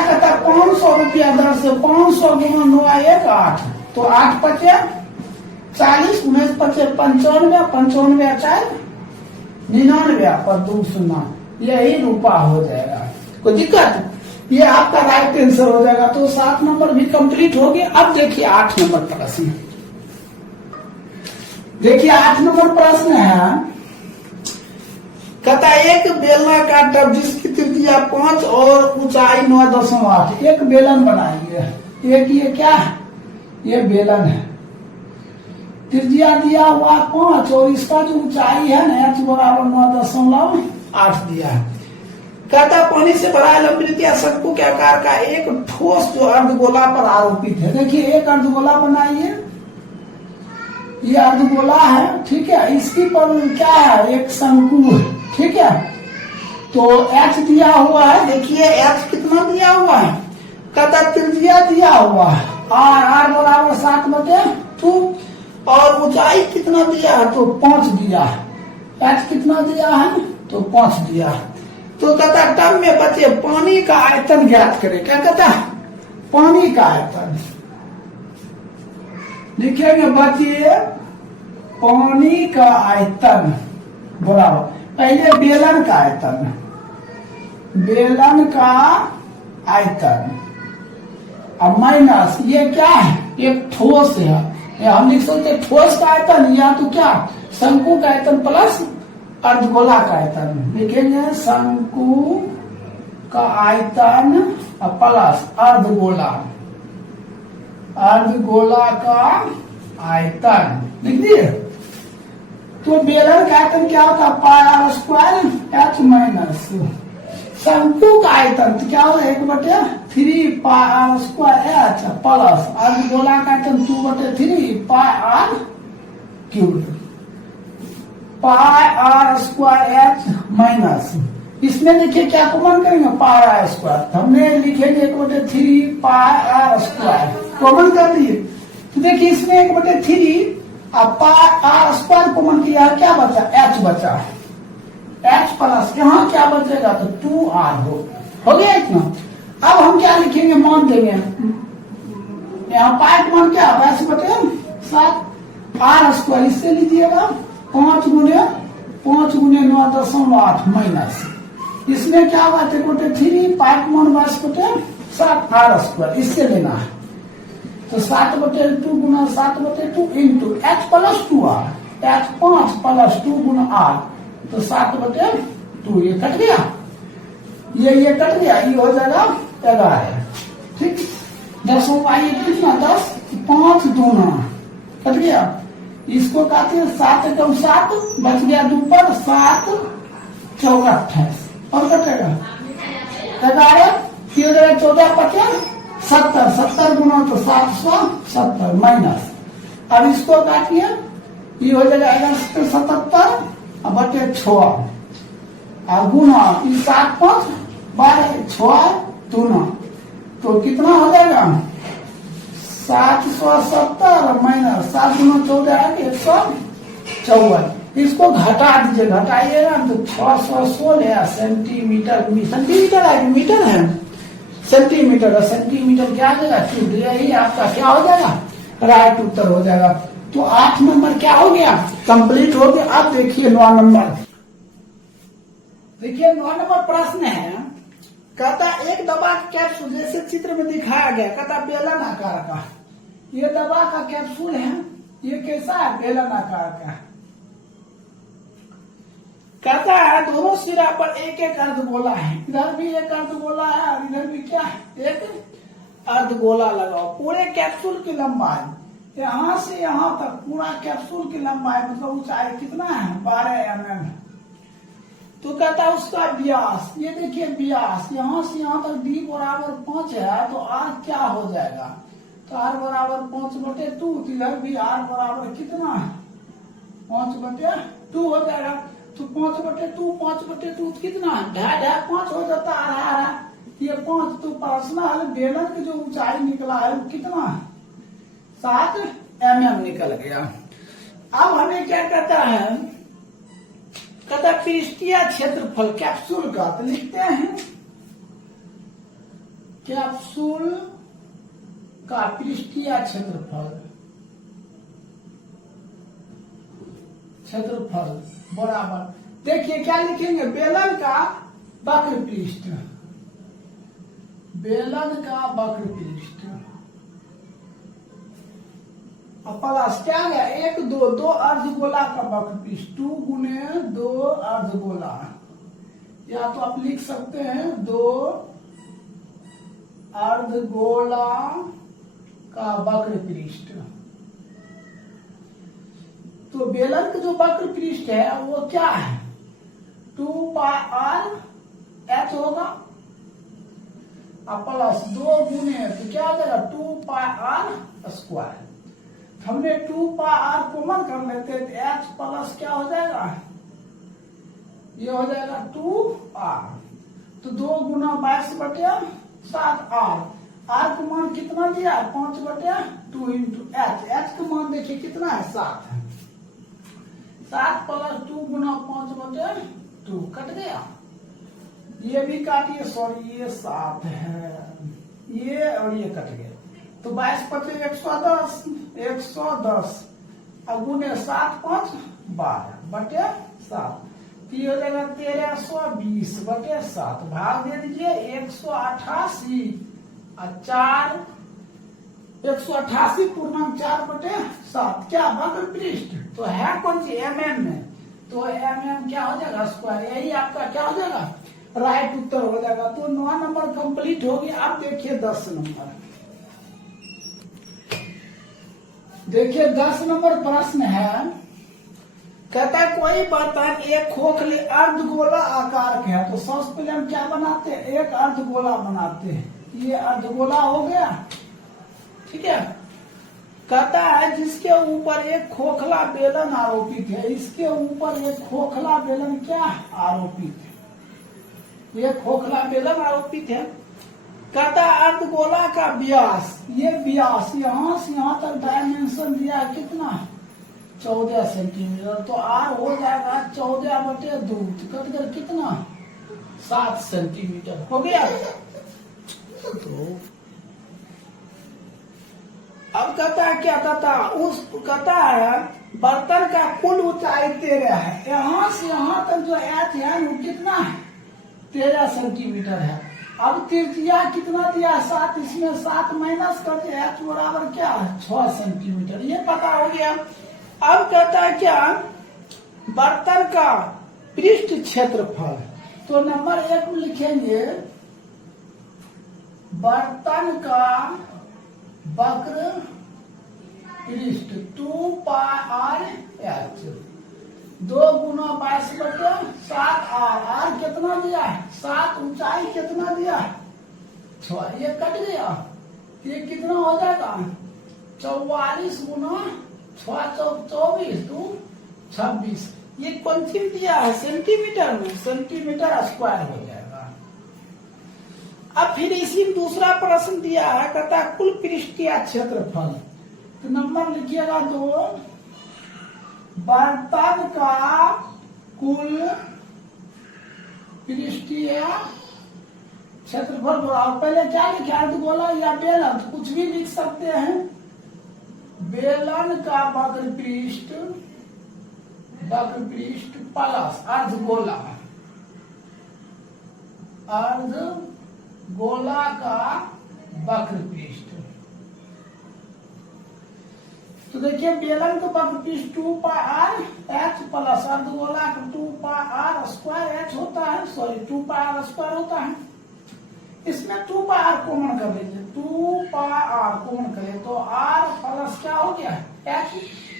करता 500 रुपया दर से 500 गुना 9 1 8, तो 8 पचे 40, 19 पचे 95, 95 4 99 पर 2 0, यही रुपया हो जाएगा। कोई दिक्कत, ये आपका राइट आंसर हो जाएगा। तो 7 नंबर भी कंप्लीट हो गए। अब देखिए 8 नंबर प्रश्न, देखिए 8 नंबर प्रश्न है, कहता एक बेलनाकार टब जिसकी त्रिज्या 5 और ऊंचाई 9.8, एक बेलन बनाइए। एक ये क्या है, ये बेलन है, त्रिज्या दिया हुआ 5 और इसका जो ऊंचाई है ना h बराबर 9.8 दिया है। कहता पानी से भरा लंबवृत्तीय शंकु के आकार का एक ठोस जो अर्धगोला पर आरोपित है। देखिए एक अर्धगोला बनाइए, ये अर्धगोला है, ठीक है, इसकी पर क्या है एक शंकु है, ठीक है। तो h दिया हुआ है, देखिए h कितना दिया हुआ है, कहता त्रिज्या दिया हुआ है r बराबर 7/2, और ऊंचाई कितना दिया है तो 5 दिया है, h कितना दिया है तो 5 दिया है। तो कहता टब में बचे पानी का आयतन ज्ञात करें। क्या कहता है, पानी का आयतन लिखेंगे, बचे पानी का आयतन बराबर पहले बेलन का आयतन, बेलन का आयतन, अब माइनस ये क्या है एक ठोस है, हम लिख सकते ठोस का आयतन या तो क्या शंकु का आयतन प्लस अर्धगोला का आयतन। लिखेंगे शंकु का आयतन प्लस अर्धगोला, अर्धगोला का आयतन लिख दिए। तो बेलन का आयतन क्या होता है πr² h माइनस शंकु का आयतन तो क्या होगा 1/3 πr² h प्लस अर्धगोला का आयतन 2/3 πr³ πr² माइनस, इसमें देखिए क्या कॉमन करेंगे πr², हमने लिखेंगे 1/3 πr² कॉमन कर दिए। तो देखिए इसमें 1/3 अब πr² कॉमन किया, क्या बचा h बचा, h प्लस यहाँ क्या बचेगा तो 2r हो गया इतना। अब हम क्या लिखेंगे मान देंगे, यहाँ पाई मान क्या 22/7 r², इससे लीजिएगा 5 गुने 9.8 माइनस, इसमें क्या होगा 1/3 पाई मान 22/7 r², इससे लेना है। तो 7/2 गुना 7/2 into h plus 2r, h 5 plus 2 गुना r, तो 7/2 ये कट गया, ये कट गया, ये हो जाएगा 11, ठीक। 10 आइए कितना 10 5 दूना कट गया, इसको कहते हैं 7 × 7 बच गया 2 पर 7 4 28 और कटेगा 11, 14 25 70 70 गुना तो 770 माइनस, अब इसको काटिए, ये हो जाएगा 77 बटे 6 और गुना 7 5 12 6 दूना, तो कितना हो जाएगा 770 माइनस 7 गुना 14 154। इसको घटा दीजिए, घटाइएगा तो 616 सेंटीमीटर, सेंटीमीटर है मीटर है, सेंटीमीटर है, सेंटीमीटर क्या आ जाएगा, यही आपका क्या हो जाएगा, राइट उत्तर हो जाएगा। तो 8 नंबर क्या हो गया, कंप्लीट हो गया। अब देखिए 9 नंबर, देखिए 9 नंबर प्रश्न है, कहता एक दवा कैप्सूल जैसे चित्र में दिखाया गया, कहता बेलन आकार का, ये दवा का कैप्सूल है, ये कैसा है, बेलन आकार का। कहता है दोनों सिरा पर एक एक अर्धगोला है, इधर भी एक अर्धगोला है और इधर भी क्या है, एक अर्धगोला लगाओ। पूरे कैप्सूल की लंबाई यहाँ से यहाँ तक, पूरा कैप्सूल की लंबाई मतलब ऊंचाई कितना है 12 mm। तो कहता है उसका व्यास, ये देखिए व्यास यहाँ से यहाँ तक d बराबर 5 है, तो r क्या हो जाएगा, तो r बराबर 5/2, इधर भी r बराबर कितना है 5/2 हो जाएगा। तो 5/2 कितना है, 2.5 5 हो जाता है, ये 5। तो पर्सनल बेलन की जो ऊंचाई निकला है वो कितना है 7 mm निकल गया। अब हमें क्या कहता है, कहता पृष्ठीय क्षेत्रफल कैप्सूल का, तो लिखते हैं कैप्सूल का पृष्ठीय क्षेत्रफल बराबर, देखिए क्या लिखेंगे, बेलन का वक्र पृष्ठ, बेलन का वक्र पृष्ठ प्लस क्या गया 1 2 अर्धगोला का वक्र पृष्ठ, 2 गुने 2 अर्धगोला, या तो आप लिख सकते हैं 2 अर्धगोला का वक्र पृष्ठ। तो बेलन का जो वक्र पृष्ठ है वो क्या है 2πr h होगा, प्लस 2 गुने तो क्या आ जाएगा 2πr²। हमने 2πr कॉमन कर लेते हैं, h प्लस क्या हो जाएगा, ये हो जाएगा 2r, तो 2 गुना 22/7r, r का मान कितना दिया 5/2 इंटू h का मान देखिए कितना है 7 है, 7 + 2 गुना 5/2 कट गया, ये भी काटिए, सॉरी ये 7 है, ये और ये कट गया, तो 22 × 110 अब गुने 7 5 12/7, ये हो जाएगा 1320/7, भाग दे दीजिए 188 और 4 188 पूर्णांक 4/7, क्या वक्र पृष्ठ तो है कौन सी mm में, तो mm क्या हो जाएगा स्क्वायर, यही आपका क्या हो जाएगा राइट उत्तर हो जाएगा। तो 9 नंबर कंप्लीट हो गया। अब देखिए 10 नंबर, देखिए 10 नंबर प्रश्न है, कहता है कोई बर्तन एक खोखले अर्धगोला आकार के है, तो सबसे पहले हम क्या बनाते हैं, एक अर्धगोला बनाते हैं, ये अर्धगोला हो गया, ठीक है। कहता है जिसके ऊपर एक खोखला बेलन आरोपित है, इसके ऊपर एक खोखला बेलन क्या आरोपित है, ये खोखला बेलन आरोपित है। कहता है अर्धगोला का व्यास, ये व्यास यहाँ से यहाँ तक डायमेंशन दिया है कितना 14 सेंटीमीटर, तो r हो जाएगा 14/2, कट कर कितना 7 सेंटीमीटर हो गया। तो अब कहता है क्या कहता है बर्तन का कुल ऊंचाई 13 है, यहाँ से यहाँ तक जो h है वो कितना है 13 सेंटीमीटर है। अब त्रिज्या कितना दिया 7, इसमें 7 माइनस करते h बराबर क्या 6 सेंटीमीटर, ये पता हो गया। अब कहता है क्या बर्तन का पृष्ठ क्षेत्रफल, तो नंबर 1 में लिखेंगे बर्तन का वक्र पृष्ठ 2πr h, 2 गुना 22/7r, r कितना दिया है 7, ऊंचाई कितना दिया है 6, ये कट गया। ये कितना हो जाएगा 44 गुना 6 चौक 24 तो 26। ये कौन सी दिया है सेंटीमीटर में, सेंटीमीटर स्क्वायर हो जाएगा। अब फिर इसी में दूसरा प्रश्न दिया है, कहता है कुल पृष्ठीय क्षेत्रफल। तो नंबर लिखिएगा 2, बर्तन का कुल पृष्ठीय क्षेत्रफल। पहले क्या लिखा है, अर्धगोला या बेलन, तो कुछ भी लिख सकते हैं। बेलन का वक्र पृष्ठ प्लस अर्धगोला, अर्धगोला का वक्र पृष्ठ। तो देखिए बेलन का वक्र पृष्ठ 2πr h प्लस अर्धगोला का 2πr स्क्वायर h होता है, सॉरी 2πr स्क्वायर होता है। इसमें 2πr कॉमन कर लीजिए, 2πr कॉमन करें तो r प्लस क्या हो गया h,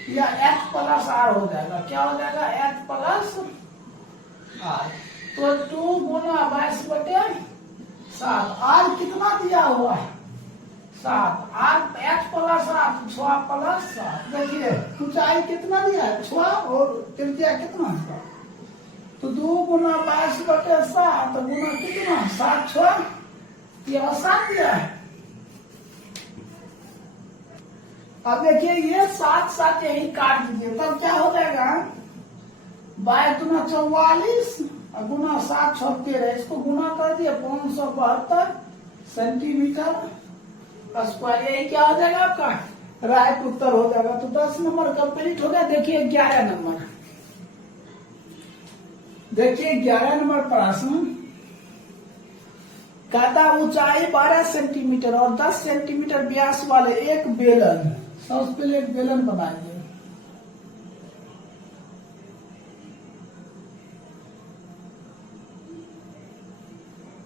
या h प्लस r हो जाएगा। क्या हो जाएगा h प्लस r। तो 2 गुना 22/7। r कितना दिया हुआ है 7, r h plus r 6 plus 7। देखिए ऊंचाई कितना दिया है 6 और त्रिज्या कितना है। तो 2 गुना 22/7 गुना कितना 7 6, ये आसान दिया है। अब देखिए ये 7 7 यही काट दीजिए, तब क्या हो जाएगा 22 गुना 44 गुना 7 6 13, इसको गुना कर दिए 572 सेंटीमीटर स्क्वायर। यही क्या हो जाएगा आपका राइट उत्तर हो जाएगा। तो 10 नंबर कंप्लीट हो गया। देखिए 11 नंबर, देखिए 11 नंबर प्रश्न कहता ऊंचाई 12 सेंटीमीटर और 10 सेंटीमीटर व्यास वाले एक बेलन। सबसे पहले एक बेलन बनाइए।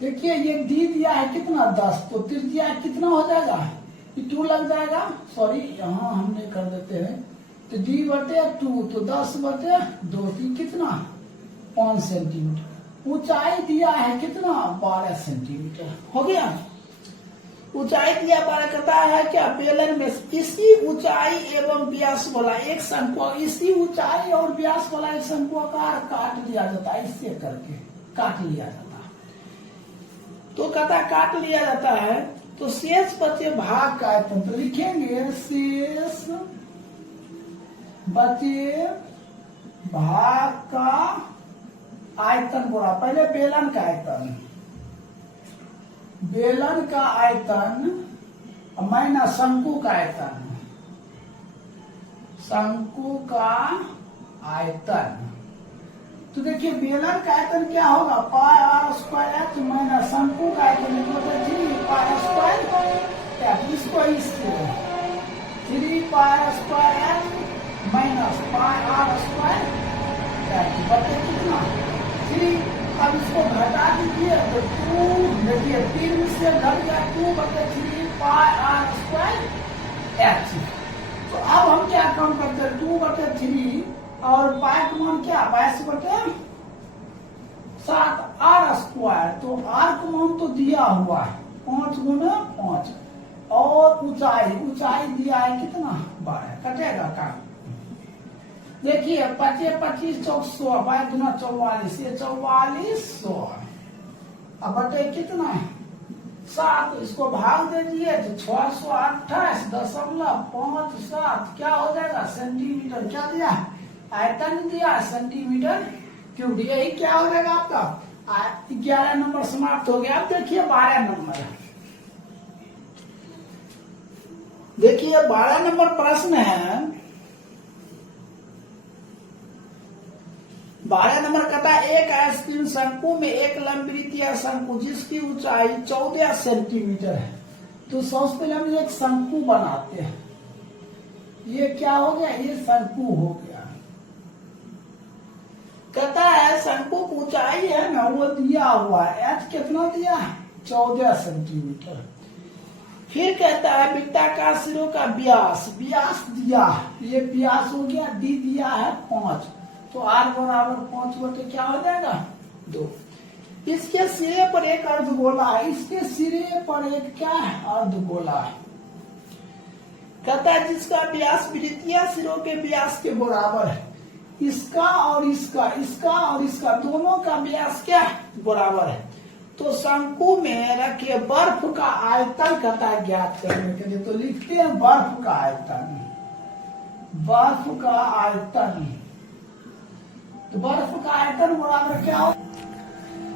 देखिए ये डी दिया है कितना 10, तो त्रिज्या कितना हो जाएगा 2 लग जाएगा, सॉरी यहाँ हमने कर देते हैं। तो d/2 तो 10/2 कितना 5 सेंटीमीटर। ऊंचाई दिया है कितना 12 सेंटीमीटर हो गया। ऊंचाई दिया 12, कहता है क्या बेलन में इसी ऊंचाई एवं व्यास वाला एक शंकु, इसी ऊंचाई और व्यास वाला एक शंकुआकार काट लिया जाता है। इससे करके काट लिया जाता है। तो कहता काट लिया जाता है तो शेष बचे भाग का आयतन। तो लिखेंगे शेष बचे भाग का आयतन बोला। पहले बेलन का आयतन, बेलन का आयतन माइनस शंकु का आयतन, शंकु का आयतन। तो देखिए बेलन का आयतन क्या होगा πr² माइनस शंकु का आयतन 3πr²। इसको इससे 3πr² माइनस πr² बटे कितना 3। अब इसको घटा दीजिए तो 2, देखिए 3 से घट गया 2/3 πr² h। तो अब हम क्या काम करते हैं 2/3 और पाई का मान क्या 22/7 r²। तो r का मान तो दिया हुआ है 5 गुना 5 और ऊंचाई दिया है कितना 12, कटेगा का। देखिए 25 25 चौक 100 22 गुना 44, ये 4400 अब बटे कितना है 7। इसको भाग दे दिए तो 628.57 क्या हो जाएगा सेंटीमीटर। क्या दिया आयतन दिया सेंटीमीटर क्यूब। यही क्या हो जाएगा आपका 11 नंबर समाप्त हो गया। अब देखिए 12 नंबर, देखिए 12 नंबर प्रश्न है। 12 नंबर कहता है एक आयतन शंकु में एक लंबवृत्तीय शंकु जिसकी ऊंचाई 14 सेंटीमीटर है। तो सबसे पहले हम एक शंकु बनाते हैं। ये क्या हो गया ये शंकु हो गया। कहता है शंकु की ऊंचाई है ना वो दिया हुआ है h कितना दिया है 14 सेंटीमीटर। फिर कहता है वृत्ताकार सिरों का व्यास दिया, ये व्यास हो गया d दिया है 5, तो r बराबर 5 बटे क्या हो जाएगा 2। इसके सिरे पर एक अर्धगोला है, इसके सिरे पर एक क्या है, अर्धगोला है। कहता है जिसका व्यास विद्युतीय सिरों के व्यास के बराबर है। इसका और इसका, इसका और इसका दोनों का व्यास क्या है, बराबर है। तो शंकु में रखिए बर्फ का आयतन कहता है ज्ञात करने के लिए, तो लिखते हैं बर्फ का आयतन, बर्फ का आयतन। तो बर्फ का आयतन बराबर क्या हो,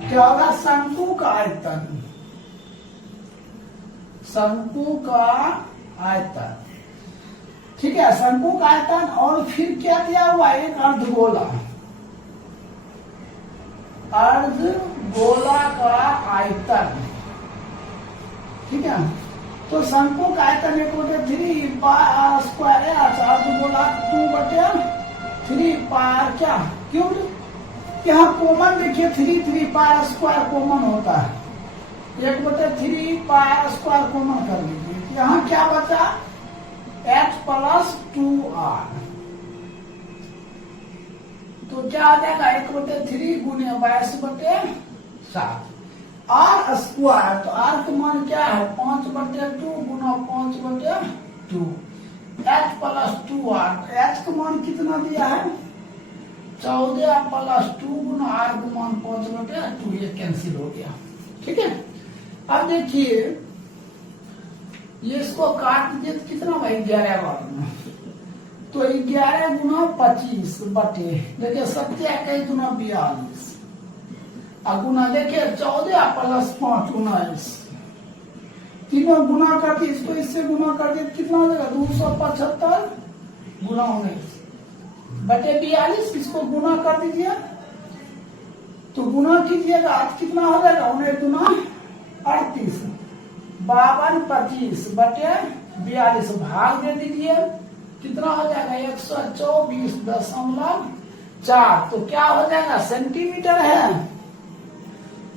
क्या होगा, शंकु का आयतन, शंकु का आयतन। ठीक है, शंकु का आयतन और फिर क्या दिया हुआ, एक अर्धगोला, अर्धगोला का आयतन। ठीक है, तो शंकु का आयतन 1/3 पाई स्क्वायर है, अर्धगोला 2/3 पाई क्या क्यूब। यहाँ कॉमन देखिए 3 पाई स्क्वायर कॉमन होता है, 1/3 पाई स्क्वायर कॉमन कर लीजिए। यहाँ क्या बचा, h + 2r। तो क्या आ जाएगा, 1/3 गुने 22/7 r स्क्वायर। तो r का मान क्या है, 5/2 गुना 5/2, h + 2r। h का मान कितना दिया है, 14 + 2 गुना r का मान 5/2, ये कैंसिल हो गया। ठीक है, अब देखिए ये इसको काट दीजिए तो कितना भाई, 11 बार में। तो 11 गुना 25 बटे, देखिए 7 गुना 42, और गुना देखिए 14 + 5 19, तीनों गुना करके इसको इससे गुना करके कितना हो जाएगा, 275 गुना 19 बटे 42। इसको गुना कर दीजिए, तो गुना कीजिएगा कितना हो जाएगा, 19 गुना 38, 52 25 बटे 42, भाग दे दीजिए, कितना हो जाएगा, 124.4। तो क्या हो जाएगा, सेंटीमीटर है,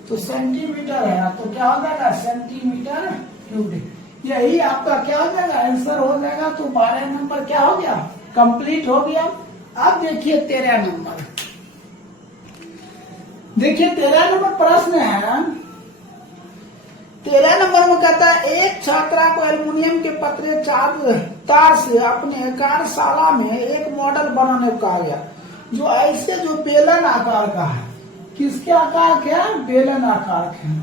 तो सेंटीमीटर है, तो क्या हो जाएगा, सेंटीमीटर क्यूब। यही आपका क्या हो जाएगा, आंसर हो जाएगा। तो 12 नंबर क्या हो गया, कंप्लीट हो गया। अब देखिए 13 नंबर, देखिए 13 नंबर प्रश्न है। 13 नंबर में कहता है एक छात्रा को एल्युमिनियम के पतले तार से अपने कार्यशाला में एक मॉडल बनाने को कहा गया, जो ऐसे जो बेलन आकार का है। किसके आकार के है, बेलन आकार के है,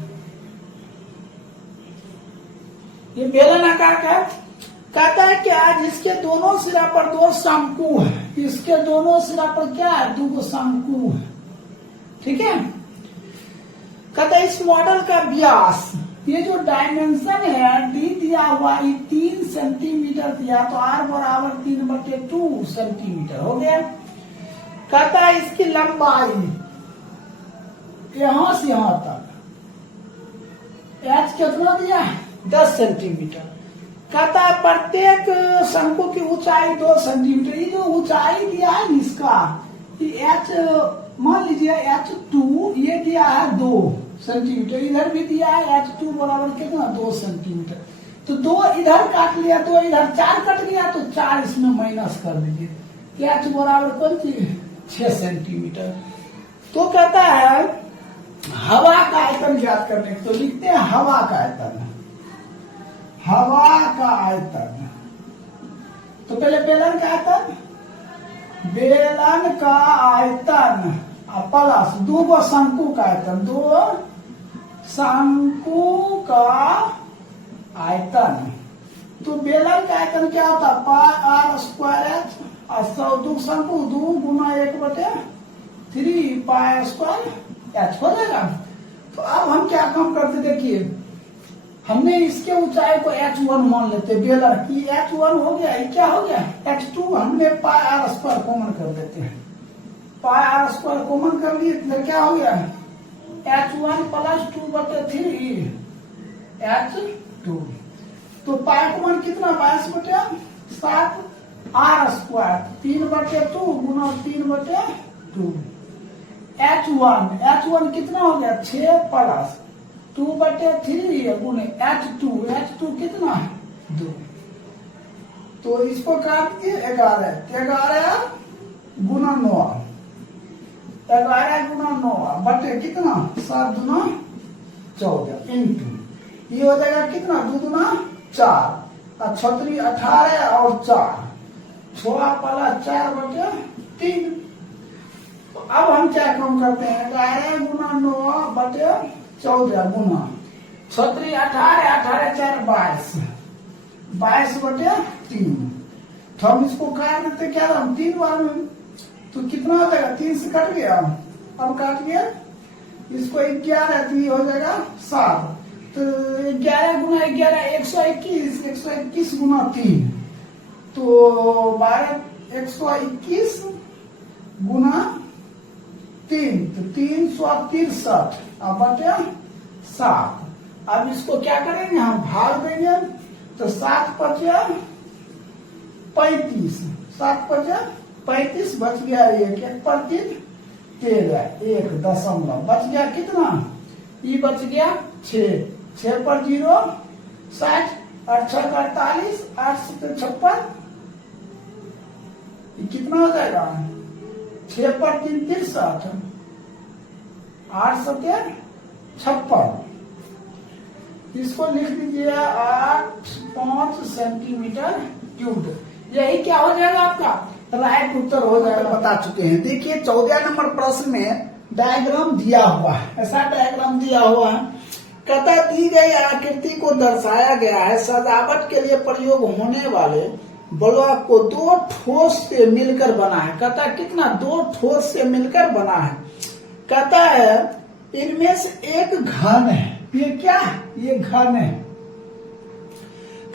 ये बेलन आकार का है। कहता है क्या, जिसके दोनों सिरा पर 2 शंकु है, इसके दोनों सिरा पर क्या है, 2 शंकु है। ठीक है, कहता है इस मॉडल का व्यास, ये जो डायमेंशन है d दिया हुआ, 3 सेंटीमीटर दिया, तो r बराबर 3/2 सेंटीमीटर हो गया। कहता है इसकी लंबाई यहां से यहां तक h कितना दिया है, 10 सेंटीमीटर। कहता है प्रत्येक शंकु की ऊंचाई 2 सेंटीमीटर। ये जो ऊंचाई दिया है इसका, h मान लीजिए h2 ये दिया है 2 सेंटीमीटर, इधर भी दिया है h2 बराबर कितना, 2 सेंटीमीटर। तो 2 इधर काट लिया, 2 इधर, 4 कट गया, तो 4 इसमें माइनस कर दीजिए। h बराबर कौन चीज, 6 सेंटीमीटर। तो कहता है हवा का आयतन ज्ञात करने, तो लिखते हैं हवा का आयतन, हवा का आयतन। तो पहले बेलन का आयतन, बेलन का आयतन प्लस 2 शंकु का आयतन, 2 शंकु का आयतन। तो बेलन का आयतन क्या होता है, पाई r स्क्वायर h, और 2 शंकु 2 गुना 1/3 पाई स्क्वायर h हो जाएगा। तो अब हम क्या काम करते, देखिए हमने इसके ऊंचाई को h1 मान लेते, बेलन की h1 हो गया, ये क्या हो गया, h2। हमने पाई r स्क्वायर कॉमन कर देते हैं, पाई r स्क्वायर कॉमन कर लिए, तो क्या हो गया, h1 + 2/3 h2। तो पाई का मान कितना, 22/7 r स्क्वायर, 3/2 गुना 3/2। h1 कितना हो गया, 6 + 2/3 गुने h2 कितना है, 2। तो इसको काट दिए 11 गुना 9, 11 गुना 9 बटे कितना 7 दूना 14 इंटू ये हो जाएगा कितना 2 दूना 4 और 6 18 और 4 6 पाला 4 बटे 3। तो अब हम क्या काम करते हैं 11 गुना 9 बटे 14 गुना 6 18 18 4 22 22 बटे 3। तो हम इसको काट देते क्या हम 3 बार में तो कितना हो जाएगा 3 से कट गया अब काट गया इसको 11 तो ये हो जाएगा 7 तो 11 गुना 11 121 121 गुना 3 तो 12 121 गुना 3 तो 363 अब बटे 7। अब इसको क्या करेंगे हम भाग देंगे तो 7 पचे 35 7 पचे 35 बच गया 1 1 पर 3 13 1 दशमलव बच गया कितना ये बच गया 6 6 पर 0 60 और 6 48 8 से 56 कितना हो जाएगा 6 पर 3 63 8 से 56 इसको लिख दीजिए 8.5 सेंटीमीटर क्यूब। यही क्या हो जाएगा आपका राइट उत्तर हो जाएगा। बता चुके हैं। देखिए 14 नंबर प्रश्न में डायग्राम दिया हुआ है, ऐसा डायग्राम दिया हुआ है। कहता दी गई आकृति को दर्शाया गया है सजावट के लिए प्रयोग होने वाले ब्लॉक को 2 ठोस से मिलकर बना है। कहता कितना 2 ठोस से मिलकर बना है। कहता है इनमें से एक घन है। ये क्या ये घन है।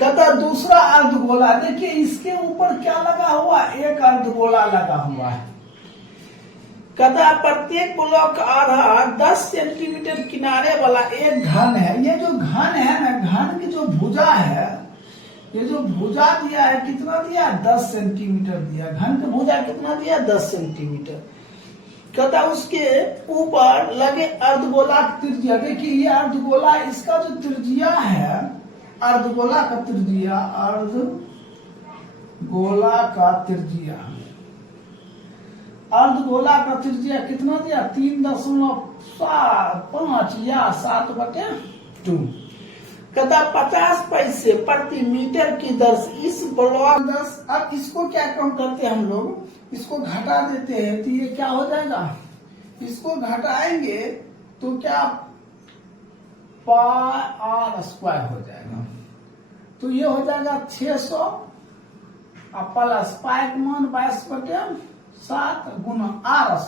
कहता दूसरा अर्धगोला देखिए इसके ऊपर क्या लगा हुआ एक अर्धगोला लगा हुआ है। कहता प्रत्येक ब्लॉक का आधार 10 सेंटीमीटर किनारे वाला एक घन है। ये जो घन है ना घन की जो भुजा है ये जो भुजा दिया है कितना दिया 10 सेंटीमीटर दिया। घन की भुजा कितना दिया 10 सेंटीमीटर। कहता उसके ऊपर लगे अर्धगोला त्रिज्या देखिए ये अर्धगोला इसका जो त्रिज्या है अर्धगोला का त्रिज्या अर्धगोला का त्रिज्या अर्धगोला का त्रिज्या कितना दिया 3.5 या 7/2। कहता 50 पैसे प्रति मीटर की दर से इस ब्लॉक 10। अब इसको क्या कम करते हैं हम लोग इसको घटा देते हैं तो ये क्या हो जाएगा इसको घटाएंगे तो क्या πr² हो जाएगा। तो ये हो जाएगा 600 प्लस पाई का मान 22/7 गुना r²।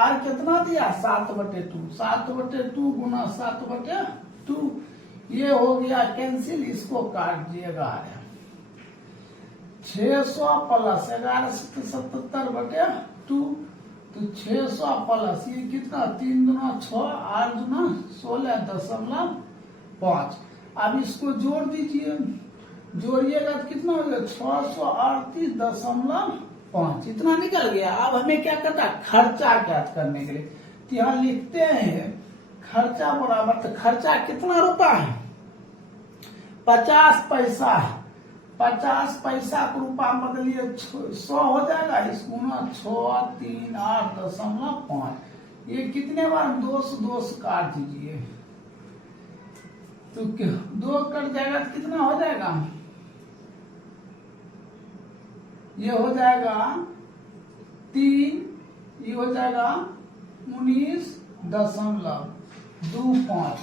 r कितना दिया 7/2 7/2 गुना 7/2 ये हो गया कैंसिल इसको काट दिएगा 600 प्लस 1177/2 तो 600 प्लस ये कितना 3 दूना 6 8 दूना 16.5। अब इसको जोड़ दीजिए जोड़िएगा तो कितना हो गया 638.5 इतना निकल गया। अब हमें क्या करना खर्चा ज्ञात करने के लिए तो यहाँ लिखते हैं खर्चा बराबर तो खर्चा कितना रुपया है 50 पैसा है। 50 पैसा को रुपया बदलिए 100 हो जाएगा इस गुना 638.5 ये कितने बार 2 से काट दीजिए तो 2 कट जाएगा तो कितना हो जाएगा ये हो जाएगा 3 ये हो जाएगा 19.25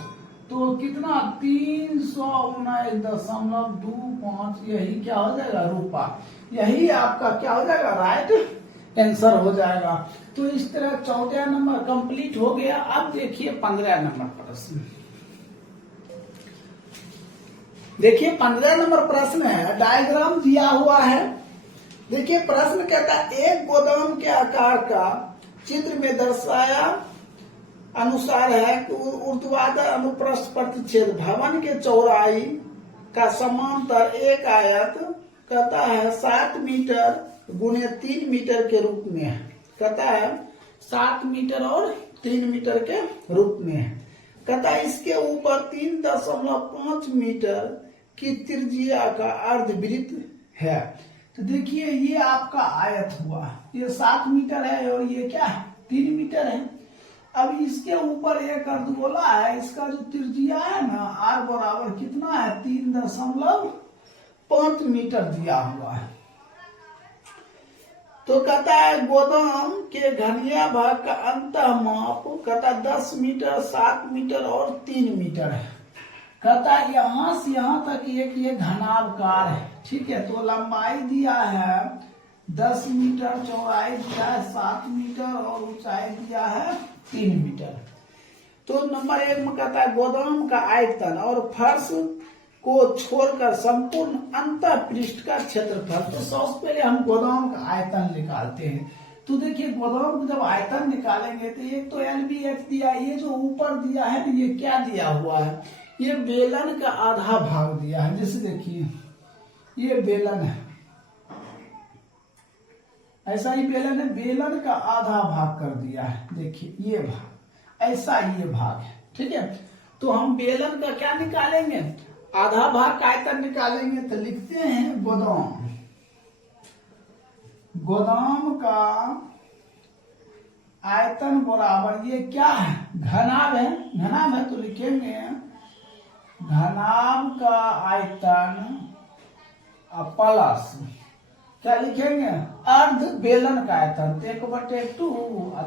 तो कितना 319.25 यही क्या हो जाएगा रुपया। यही आपका क्या हो जाएगा राइट आंसर हो जाएगा। तो इस तरह 14 नंबर कंप्लीट हो गया। अब देखिए 15 नंबर प्रश्न। देखिए 15 नंबर प्रश्न है डायग्राम दिया हुआ है। देखिए प्रश्न कहता है एक गोदाम के आकार का चित्र में दर्शाया अनुसार है कि ऊर्ध्वाधर अनुप्रस्थ प्रतिच्छेद भवन के चौड़ाई का समांतर एक आयत कहता है 7 मीटर गुने 3 मीटर के रूप में है। कहता है 7 मीटर और 3 मीटर के रूप में है। कहता है इसके ऊपर 3.5 मीटर की त्रिज्या का अर्धवृत्त है। तो देखिए ये आपका आयत हुआ ये 7 मीटर है और ये क्या 3 मीटर है। अब इसके ऊपर एक अर्धगोला है, इसका जो त्रिज्या है ना r बराबर कितना है 3.5 मीटर दिया हुआ है। तो कहता है गोदाम के घनिया भाग का अंतः माप कहता है 10 मीटर, 7 मीटर और 3 मीटर है। कहता है यहां से यहां तक एक ये घनावकार है, ठीक है। तो लंबाई दिया है 10 मीटर, चौड़ाई दिया है 7 मीटर और ऊंचाई दिया है 3 मीटर। तो नंबर 1 में कहता है गोदाम का आयतन और फर्श को छोड़कर संपूर्ण अंतः पृष्ठ का क्षेत्रफल। तो सबसे पहले हम गोदाम का आयतन निकालते हैं। तो देखिए गोदाम को जब आयतन निकालेंगे तो एक तो LBH दिया, ये जो ऊपर दिया है ये क्या दिया हुआ है, ये बेलन का आधा भाग दिया है। जैसे देखिए ये बेलन है, ऐसा ही बेलन है, बेलन का आधा भाग कर दिया है। देखिए ये भाग, ऐसा ये भाग है, ठीक है। तो हम बेलन का क्या निकालेंगे, आधा भाग का आयतन निकालेंगे। तो लिखते हैं गोदाम, गोदाम का आयतन बराबर ये क्या है, घनाभ है, घनाभ है। तो लिखेंगे घनाभ का आयतन प्लस क्या लिखेंगे, अर्ध बेलन का आयतन 1/2,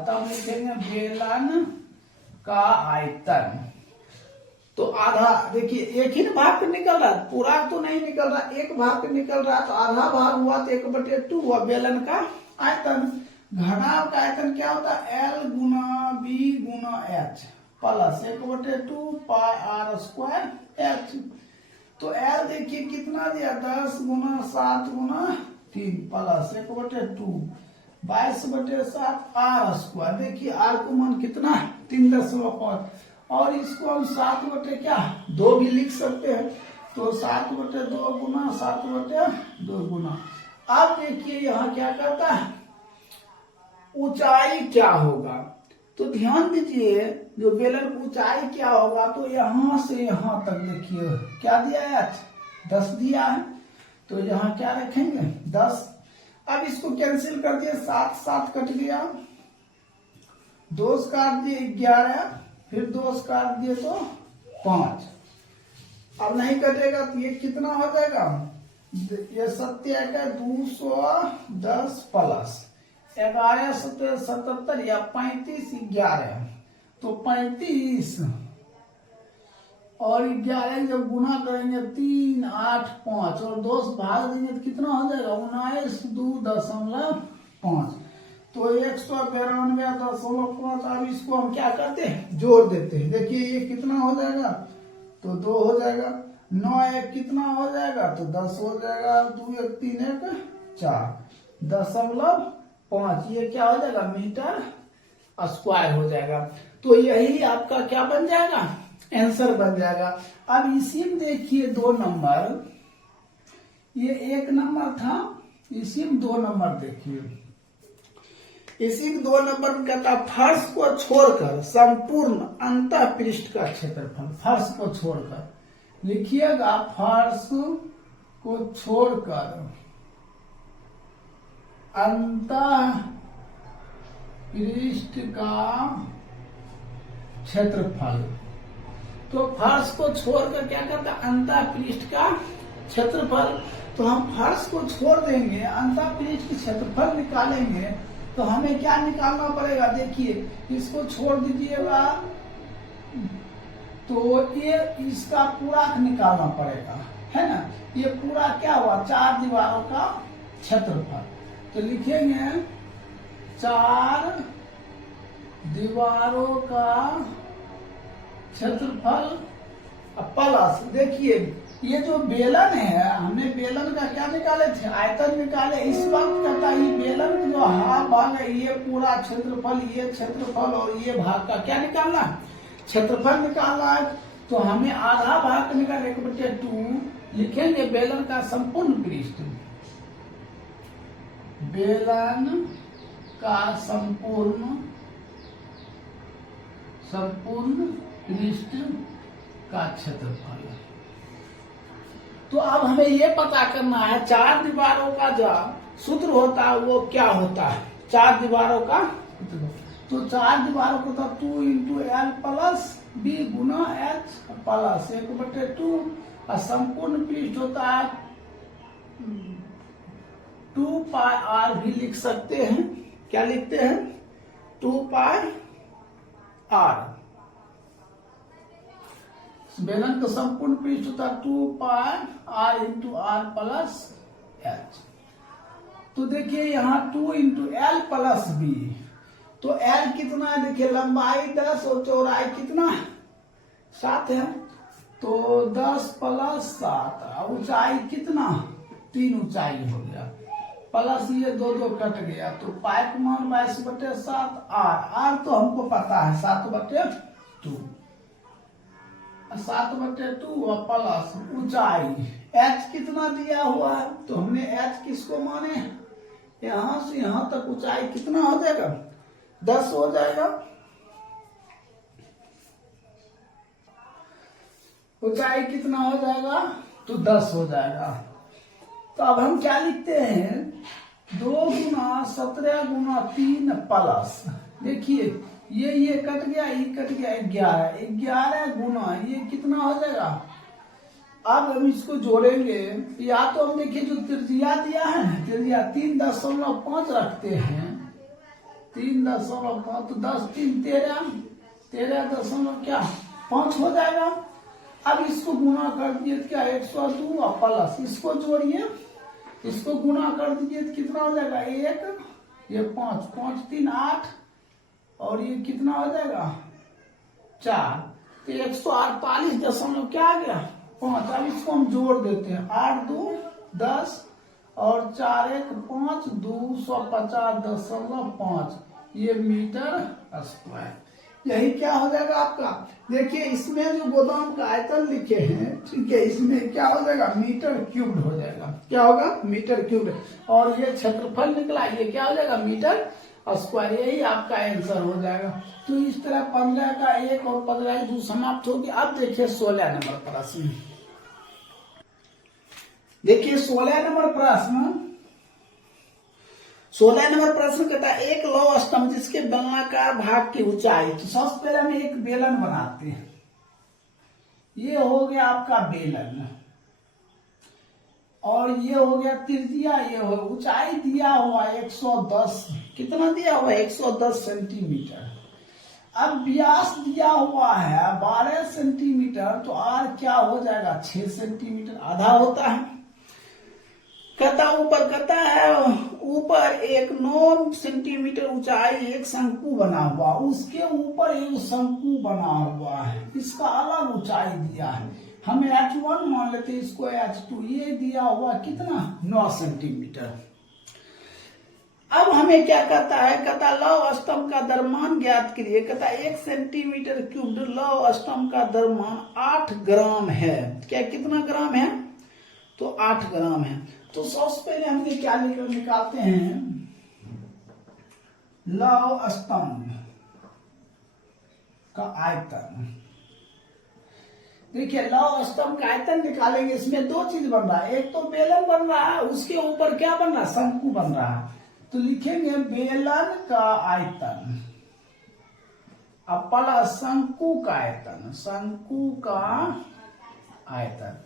तब लिखेंगे बेलन का आयतन। तो आधा, देखिए एक ही भाग निकल रहा है, पूरा तो नहीं निकल रहा, एक भाग निकल रहा है, तो आधा भाग हुआ तो 1/2 हुआ बेलन का आयतन। घनाभ का आयतन क्या होता है, L गुना B गुना H प्लस 1/2 पाई R स्क्वायर H। तो L देखिए कितना दिया, 10 गुना 7 गुना 3 प्लस 1/2 22/7 R स्क्वायर। देखिए R को मान कितना है 3.5, और इसको हम 7/2 भी लिख सकते हैं। तो 7/2 गुना 7/2 गुना। अब देखिए यहाँ क्या करता है, ऊंचाई क्या होगा। तो ध्यान दीजिए जो बेलन ऊंचाई क्या होगा, तो यहां से यहां तक देखिए क्या दिया है, 10 दिया है। तो यहाँ क्या रखेंगे 10। अब इसको कैंसिल कर दिए, 7 7 कट गया, 2 काट दिए 11, फिर 2 काट दिए तो 5। अब नहीं कटेगा तो ये कितना हो जाएगा, ये 7 210 प्लस 11 17 77 या 35 11, तो 35 और 11 जब गुना करेंगे 3 8 5 और 2 भाग देंगे तो कितना हो जाएगा 19.2.5। तो 192.5। अब इसको हम क्या करते हैं, जोड़ देते हैं। देखिए ये कितना हो जाएगा, तो 2 हो जाएगा, 9 1 कितना हो जाएगा, तो 10 हो जाएगा, 2 1 3 1 4 0.5। ये क्या हो जाएगा, मीटर स्क्वायर हो जाएगा। तो यही आपका क्या बन जाएगा, आंसर बन जाएगा। अब इसी में देखिए 2 नंबर, ये 1 नंबर था, इसी में 2 नंबर देखिए, इसी 2 नंबर में कहता फर्श को छोड़कर संपूर्ण अंतः पृष्ठ का क्षेत्रफल। फर्श को छोड़कर लिखिएगा, फर्श को छोड़कर अंतः पृष्ठ का क्षेत्रफल। तो फर्श को छोड़कर क्या करता है, अंतः पृष्ठ का क्षेत्रफल। तो हम फर्श को छोड़ देंगे, अंतः पृष्ठ की क्षेत्रफल निकालेंगे। तो हमें क्या निकालना पड़ेगा, देखिए इसको छोड़ दीजिएगा, तो ये इसका पूरा निकालना पड़ेगा, है ना। ये पूरा क्या हुआ, 4 दीवारों का क्षेत्रफल। तो लिखेंगे 4 दीवारों का क्षेत्रफल प्लस, देखिए ये जो बेलन है, हमने बेलन का क्या निकाले थे, आयतन निकाले। इस वक्त कहता है ये बेलन का जो हाफ भाग है, ये पूरा क्षेत्रफल, ये क्षेत्रफल और ये भाग का क्या निकालना है, क्षेत्रफल निकालना है। तो हमें आधा भाग निकाल 1/2 लिखेंगे, बेलन का संपूर्ण पृष्ठ, बेलन का संपूर्ण पृष्ठ का क्षेत्रफल। तो अब हमें ये पता करना है 4 दीवारों का जो सूत्र होता है वो क्या होता है, 4 दीवारों का। तो 4 दीवारों को था 2 इंटू एल प्लस बी गुना एच प्लस 1/2 और संपूर्ण पृष्ठ होता है 2 पाई आर भी लिख सकते हैं। क्या लिखते हैं? 2 पाई आर। बेलन का संपूर्ण पृष्ठ होता है 2 pi R into R plus H. तो देखिए यहाँ 2 इंटू एल प्लस बी, तो एल कितना है? देखिए लंबाई 10 और चौड़ाई कितना? 7 है, तो 10 प्लस 7, ऊंचाई कितना? 3 ऊंचाई हो गया, प्लस ये 2 कट गया, तो पाई का मान 22/7 आर। आर तो हमको पता है 7/2, 7/2 और प्लस ऊंचाई एच कितना दिया हुआ है, तो हमने एच किसको माने? यहां से यहां तक ऊंचाई कितना हो जाएगा? 10 हो जाएगा। ऊंचाई कितना हो जाएगा? तो 10 हो जाएगा। तो अब हम क्या लिखते हैं? 2 गुना 17 गुना 3 प्लस, देखिए ये कट गया, ये कट गया, 11 गुना ये कितना हो जाएगा? अब हम इसको जोड़ेंगे, या तो हम देखिए जो त्रिज्या दिया है ना, त्रिज्या 3.5 रखते हैं, 3.5, तो 10 3 13.5 हो जाएगा। अब इसको गुना कर दिए क्या? 102 और प्लस इसको जोड़िए, इसको गुना कर दीजिए तो कितना हो जाएगा? 1, ये 5, 5 3 8, और ये कितना हो जाएगा? 4, तो 148 क्या आ गया? 5। अब इसको हम जोड़ देते हैं, 8 2 10 और 4 1 5, 250.5 ये मीटर स्क्वायर। यही क्या हो जाएगा आपका? देखिए इसमें जो गोदाम का आयतन लिखे हैं, ठीक है, इसमें क्या हो जाएगा? मीटर क्यूब्ड हो जाएगा। क्या होगा? Metre cubed. और ये क्षेत्रफल निकला, ये क्या हो जाएगा? Metre square. यही आपका आंसर हो जाएगा। तो इस तरह 15 का 1 और 15 की 2 समाप्त होगी। अब देखिए 16 नंबर प्रश्न। देखिए 16 नंबर प्रश्न, 16 नंबर प्रश्न कहता है एक लौह स्तंभ जिसके बेलनाकार भाग की ऊंचाई, तो सबसे पहले हम एक बेलन बनाते हैं। ये हो गया आपका बेलन, और ये हो गया त्रिज्या, ये हो ऊंचाई दिया हुआ 110, कितना दिया हुआ? 110 सेंटीमीटर। अब व्यास दिया हुआ है 12 सेंटीमीटर, तो आर क्या हो जाएगा? 6 सेंटीमीटर, आधा होता है। कहता ऊपर कहता है ऊपर एक 9 सेंटीमीटर ऊंचाई एक शंकु बना हुआ, उसके ऊपर एक शंकु बना हुआ है, इसका अलग ऊंचाई दिया है। हमें H1 मान लेते हैं, इसको H2, ये दिया हुआ कितना? 9 सेंटीमीटर। अब हमें क्या कहता है? कहता लौह स्तंभ का द्रव्यमान ज्ञात करिए। कहता 1 सेंटीमीटर क्यूब्ड लौह स्तंभ का द्रव्यमान 8 ग्राम है। क्या कितना ग्राम है? तो 8 ग्राम है। तो सबसे पहले हम ये क्या निकालते हैं? लौह स्तंभ का आयतन। देखिए लौह स्तंभ का आयतन निकालेंगे, इसमें 2 चीज बन रहा है, एक तो बेलन बन रहा है, उसके ऊपर क्या बन रहा है? शंकु बन रहा है। तो लिखेंगे बेलन का आयतन प्लस शंकु का आयतन, शंकु का आयतन।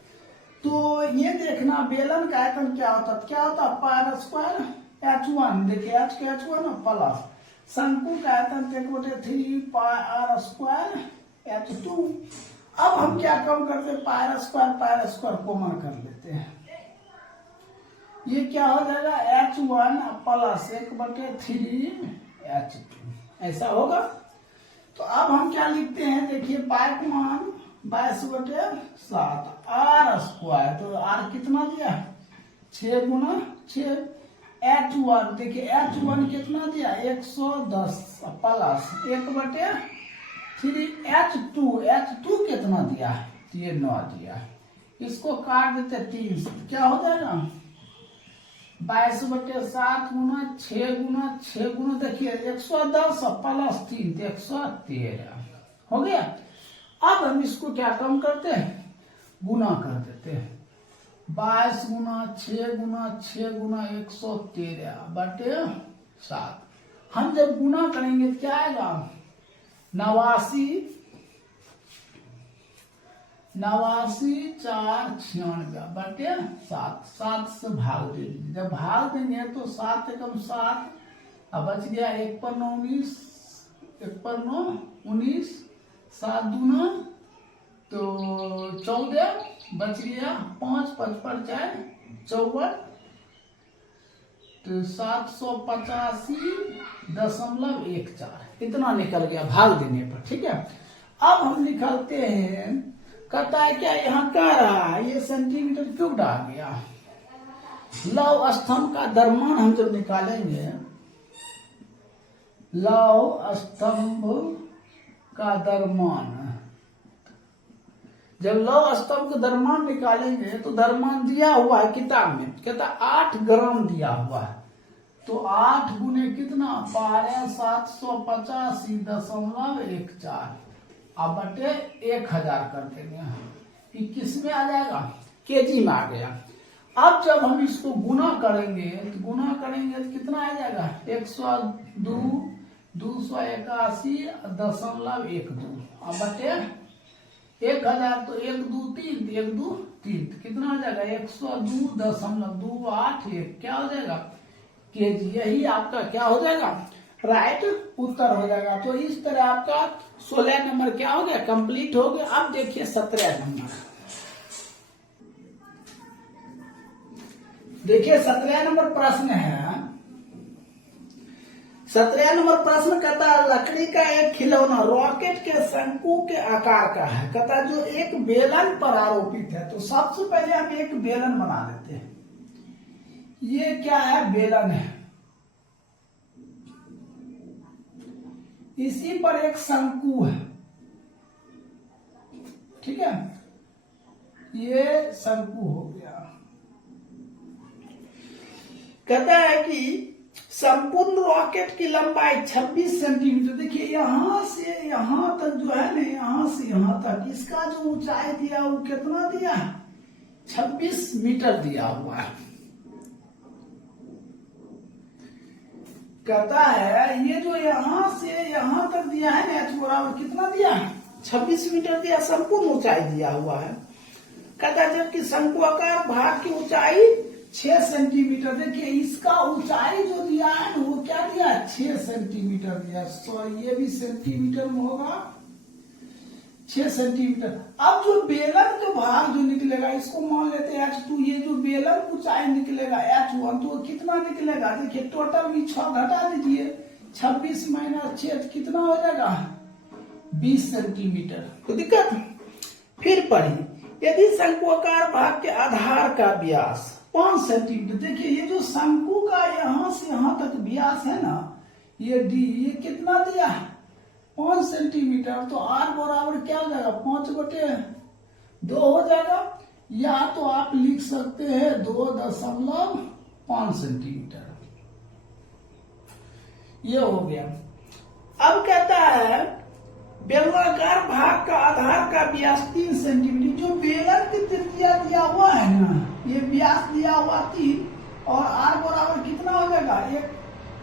तो ये देखना बेलन का आयतन क्या होता है? क्या होता है? पाई स्क्वायर H1, देखिए H के H1 प्लस शंकु का आयतन 1/3 पाई आर स्क्वायर H2। अब हम क्या कम करते हैं? पाई स्क्वायर कॉमन कर लेते हैं, ये क्या हो जाएगा? H1 प्लस 1/3 H2, ऐसा होगा। तो अब हम क्या लिखते हैं? देखिए पाई का मान 22/7 आर स्क्वायर, तो आर कितना दिया? 6 गुना 6। H1 देखिए H1 कितना दिया? 110 प्लस 1/3 H2 कितना दिया? ये 9 दिया। इसको काट देते 3 से, क्या हो जाएगा? 22/7 गुना 6 गुना देखिए 110 प्लस 3 तो 113 हो गया। अब हम इसको क्या कम करते हैं? गुना कर देते हैं। 22 गुना 6 गुना 113/7 हम जब गुना करेंगे क्या आएगा, 89 496 बटे 7, 7 से भाग दे दीजिए। जब भाग देंगे तो 7 एकम 7, अब बच गया 1 पर 9 19, 1 पर 9 19, 7 दूना तो 14, बच गया 5, 5 पर 4 54, तो 785.14 इतना निकल गया भाग देने पर। ठीक है, अब हम निकालते हैं, कहता है क्या यहाँ क्या रहा, ये सेंटीमीटर क्यूब आ गया। लौह स्तंभ का द्रव्यमान हम जब निकालेंगे, लौह स्तंभ का द्रव्यमान, जब लौह स्तंभ का द्रव्यमान निकालेंगे तो द्रव्यमान दिया हुआ है किताब में, कहता 8 ग्राम दिया हुआ है, तो 8 गुने कितना 12 785.14 अब बटे 1000 कर देंगे, कि किस में आ जाएगा, केजी में आ गया। अब जब हम इसको गुना करेंगे तो गुना करेंगे तो कितना आ जाएगा, 102 281.12 अब बटे 1000, तो 1 2 3 1 2 3 कितना हो जाएगा 102.281 क्या हो जाएगा, केजी। यही आपका क्या हो जाएगा, राइट उत्तर हो जाएगा। तो इस तरह आपका 16 नंबर क्या हो गया, कंप्लीट हो गया। अब देखिए 17 नंबर, देखिए 17 नंबर प्रश्न है। 17 नंबर प्रश्न कहता है लकड़ी का एक खिलौना रॉकेट के शंकु के आकार का है, कहता जो एक बेलन पर आरोपित है। तो सबसे पहले हम एक बेलन बना लेते हैं। ये क्या है, बेलन है, इसी पर एक शंकु है। ठीक है, ये शंकु हो गया। कहता है कि संपूर्ण रॉकेट की लंबाई 26 सेंटीमीटर। देखिए यहां से यहां तक जो है ना, यहां से यहां तक इसका जो ऊंचाई दिया वो कितना दिया है, 26 मीटर दिया हुआ है। कहता है ये जो यहां से यहां तक दिया है ना, h बराबर कितना दिया है, 26 मीटर दिया, संपूर्ण ऊंचाई दिया हुआ है। कहता है जबकि शंकुआकार भाग की ऊंचाई 6 सेंटीमीटर। देखिए इसका ऊंचाई जो दिया है ना वो क्या दिया है, 6 सेंटीमीटर दिया। सॉरी ये भी सेंटीमीटर में होगा, 6 सेंटीमीटर। अब जो बेलन का भाग जो निकलेगा इसको मान लेते हैं h2, ये जो बेलन ऊंचाई निकलेगा h1, तो कितना निकलेगा, देखिए टोटल भी 6 घटा दीजिए, 26 - 6 कितना हो जाएगा, 20 सेंटीमीटर। तो दिक्कत फिर पढ़िए, यदि शंकुआकार भाग के आधार का व्यास 5 सेंटीमीटर। देखिए ये जो शंकु का यहां से यहां तक व्यास है ना, ये d, ये कितना दिया है, 5 सेंटीमीटर। तो r बराबर क्या हो जाएगा, 5/2 हो जाएगा, या तो आप लिख सकते हैं 2.5 सेंटीमीटर। ये हो गया। अब कहता है बेलनाकार भाग का आधार का व्यास 3 सेंटीमीटर। जो बेलन की त्रिज्या दिया हुआ है ना, ये व्यास दिया हुआ 3, और r बराबर कितना हो जाएगा,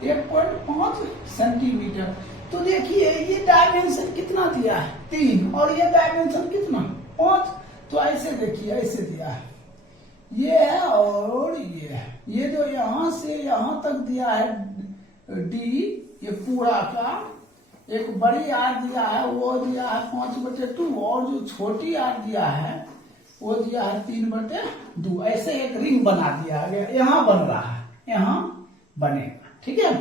1.5 सेंटीमीटर। तो देखिए ये डायमेंशन कितना दिया है, 3, और ये डायमेंशन कितना, 5। तो ऐसे देखिए, ऐसे दिया है, ये है और ये है। ये जो यहां से यहां तक दिया है d, ये पूरा का एक बड़ी आर दिया है, वो दिया है 5/2, और जो छोटी आर दिया है वो दिया है 3/2। ऐसे एक रिंग बना दिया गया, यहां बन रहा है, यहां बनेगा। ठीक है,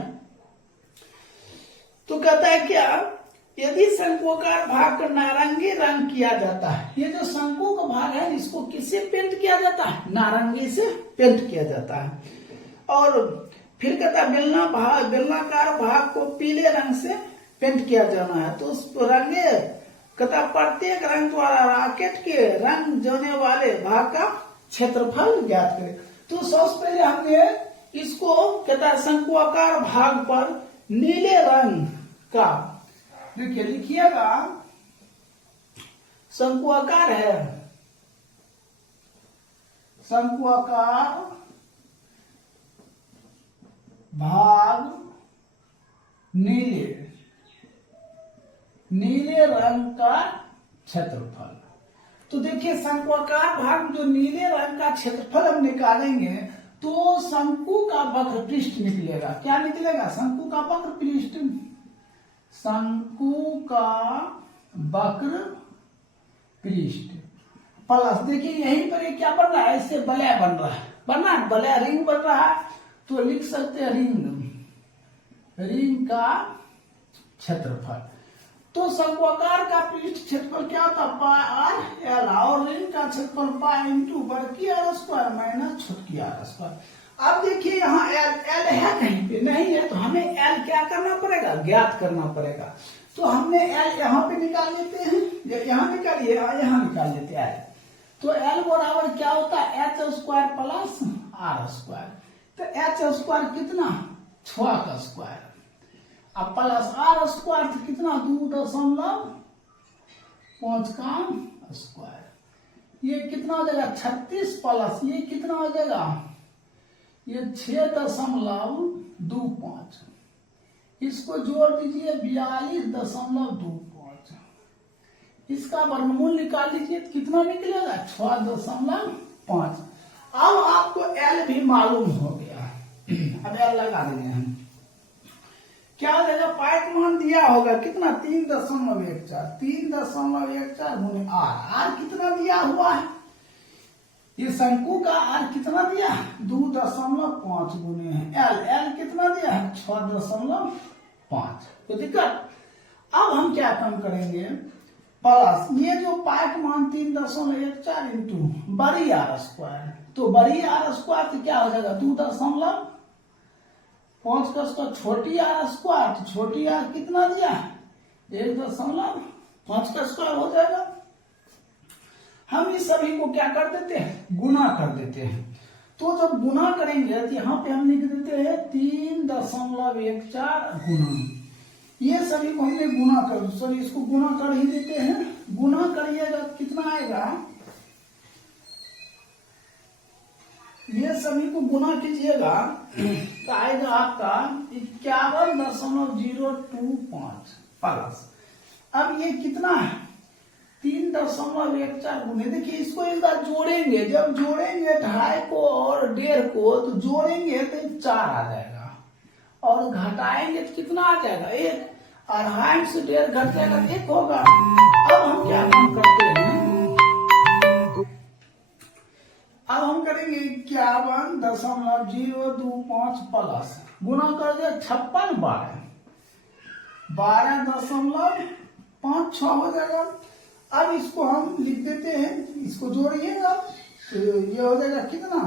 तो कहता है क्या, यदि शंकुआकार भाग का नारंगी रंग किया जाता है। ये जो शंकु का भाग है इसको किससे पेंट किया जाता है, नारंगी से पेंट किया जाता है। और फिर कहता है बेलनाकार भाग को पीले रंग से पेंट किया जाना है। तो उस रंगे कहता प्रत्येक रंग द्वारा रॉकेट के रंग जाने वाले भाग का क्षेत्रफल ज्ञात करें। तो सबसे पहले हमने इसको कहता है शंकुआकार भाग पर नीले रंग का, देखिए लिखिएगा, शंकुआकार है, शंकुआकार भाग नीले रंग का क्षेत्रफल। तो देखिए शंक्वाकार भाग में जो नीले रंग का क्षेत्रफल हम निकालेंगे तो शंकु का वक्र पृष्ठ निकलेगा। क्या निकलेगा? शंकु का वक्र पृष्ठ। शंकु का वक्र पृष्ठ प्लस देखिए यहीं पर क्या बन रहा है, इससे वलय बन रहा है, वलय रिंग बन रहा है, तो लिख सकते हैं रिंग का क्षेत्रफल। तो शंक्वाकार का पृष्ठ क्षेत्रफल क्या होता है? पाई आर एल, और रिंग का क्षेत्रफल पाई इंटू बड़की आर स्क्वायर माइनस छोटकी आर स्क्वायर। अब देखिए यहाँ एल है कहीं पे नहीं है, तो हमें एल क्या करना पड़ेगा? ज्ञात करना पड़ेगा। तो हमने एल यहाँ पे निकाल लेते हैं, यहाँ निकालिए, यहाँ निकाल लेते हैं। तो एल बराबर क्या होता है? H square plus R square. तो एच स्क्वायर कितना? 6 का स्क्वायर, अब प्लस आर स्क्वायर तो कितना? 2.5 का स्क्वायर। ये कितना हो जाएगा? 36 प्लस ये कितना हो जाएगा? ये 6.25। इसको जोड़ दीजिए 42.25। इसका वर्गमूल निकाल लीजिए, कितना निकलेगा? 6.5। अब आपको एल भी मालूम हो गया। अब एल लगा देंगे हम। क्या हो जाएगा? पाई का मान दिया होगा कितना? 3.14 गुणे आर कितना दिया हुआ है? ये शंकु का आर कितना दिया? 2.5 गुणे एल कितना दिया है? 6.5। तो दिक्कत। अब हम क्या काम करेंगे? प्लस ये जो पाई का मान 3.14 इंटू बड़ी आर स्क्वायर, तो बड़ी आर स्क्वायर तो क्या हो जाएगा? 2.5 का स्क्वायर छोटी आर स्क्वायर, तो छोटी आर कितना दिया? 1.5 का स्क्वायर हो जाएगा। हम इस सभी को क्या कर देते हैं? गुना कर देते हैं। तो जब गुना करेंगे तो यहाँ पे हम लिख देते हैं 3.14 गुना। ये सभी को हमने गुना कर, सॉरी इसको गुना कर ही देते हैं। गुना करिएगा कितना आएगा? ये सभी को गुना कीजिएगा तो आएगा आपका 51.025 प्लस। अब ये कितना है? 3.14 गुने। देखिए इसको एक बार जोड़ेंगे, जब जोड़ेंगे 2.5 को और 1.5 को, तो जोड़ेंगे तो 4 आ जाएगा, और घटाएंगे तो कितना आ जाएगा? 1। और 2.5 से 1.5 घट जाएगा, 1 होगा। अब हम क्या काम करते हैं? अब हम करेंगे 51.025 प्लस गुना कर दिया 56 12.56 हो जाएगा। अब इसको हम लिख देते हैं, इसको जोड़िएगा तो ये हो जाएगा कितना?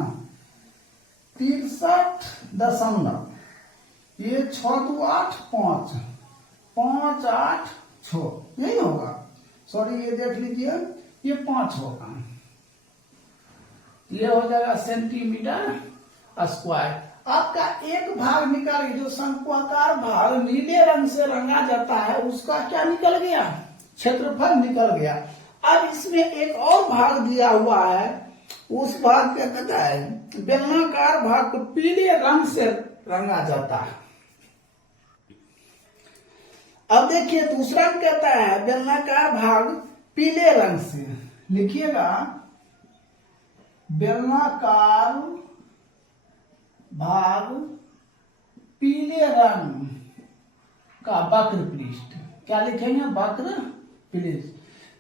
63 ये 6 2 8 5 5 8 6 यही होगा। सॉरी ये देख लीजिए, ये 5 होगा। ये हो जाएगा सेंटीमीटर स्क्वायर। आपका एक भाग निकालिए, जो शंक्वाकार भाग नीले रंग से रंगा जाता है उसका क्या निकल गया? क्षेत्रफल निकल गया। अब इसमें एक और भाग दिया हुआ है, उस भाग क्या कहता है? बेलनाकार भाग को पीले रंग से रंगा जाता है। अब देखिए दूसरा कहता है बेलनाकार भाग पीले रंग से। लिखिएगा बेलनाकार भाग पीले रंग का वक्र पृष्ठ। क्या लिखेंगे? वक्र पृष्ठ।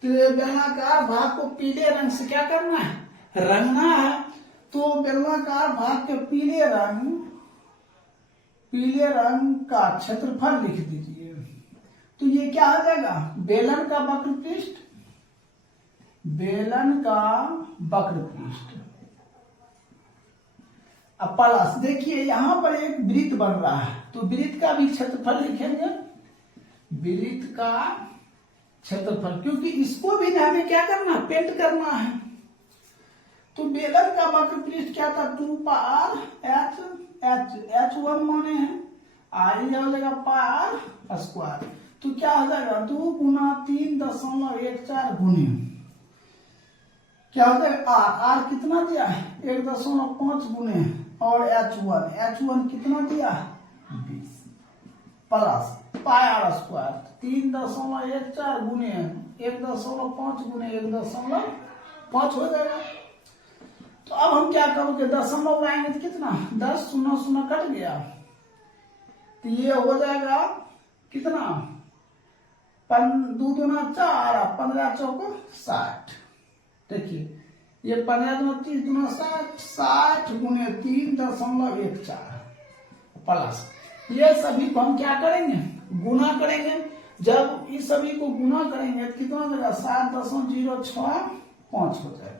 तो बेलनाकार भाग को पीले रंग से क्या करना है? रंगना है। तो बेलनाकार भाग के पीले रंग का क्षेत्रफल लिख दीजिए। तो ये क्या आ जाएगा? बेलन का वक्र पृष्ठ, बेलन का वक्र पृष्ठ। अब प्लस देखिए यहां पर एक वृत्त बन रहा है, तो वृत्त का भी क्षेत्रफल लिखेंगे। वृत्त का क्षेत्रफल, क्योंकि इसको भी हमें क्या करना है? पेंट करना है। तो बेलन का वक्र पृष्ठ क्या था? 2πr h1 माने हैं, आर हो जाएगा πr स्क्वायर। तो क्या हो जाएगा? 2 गुना 3.14 गुने क्या हो जाएगा? आर कितना दिया है? 1.5 गुने और h1 कितना दिया है? 20। प्लस पाई आर स्क्वायर 3.14 गुने 1.5 गुने 1.5 हो जाएगा। तो अब हम क्या करोगे, दशमलव लाएंगे तो कितना 10 0 0 कट गया, तो ये हो जाएगा कितना 2 दूना 4 15 चौको 60। देखिए ये 15 दूना 30 दूना 60 गुने 3.14 प्लस ये सभी को हम क्या करेंगे गुना करेंगे। जब इस सभी को गुना करेंगे तो कितना हो जाएगा 7.065 हो जाएगा।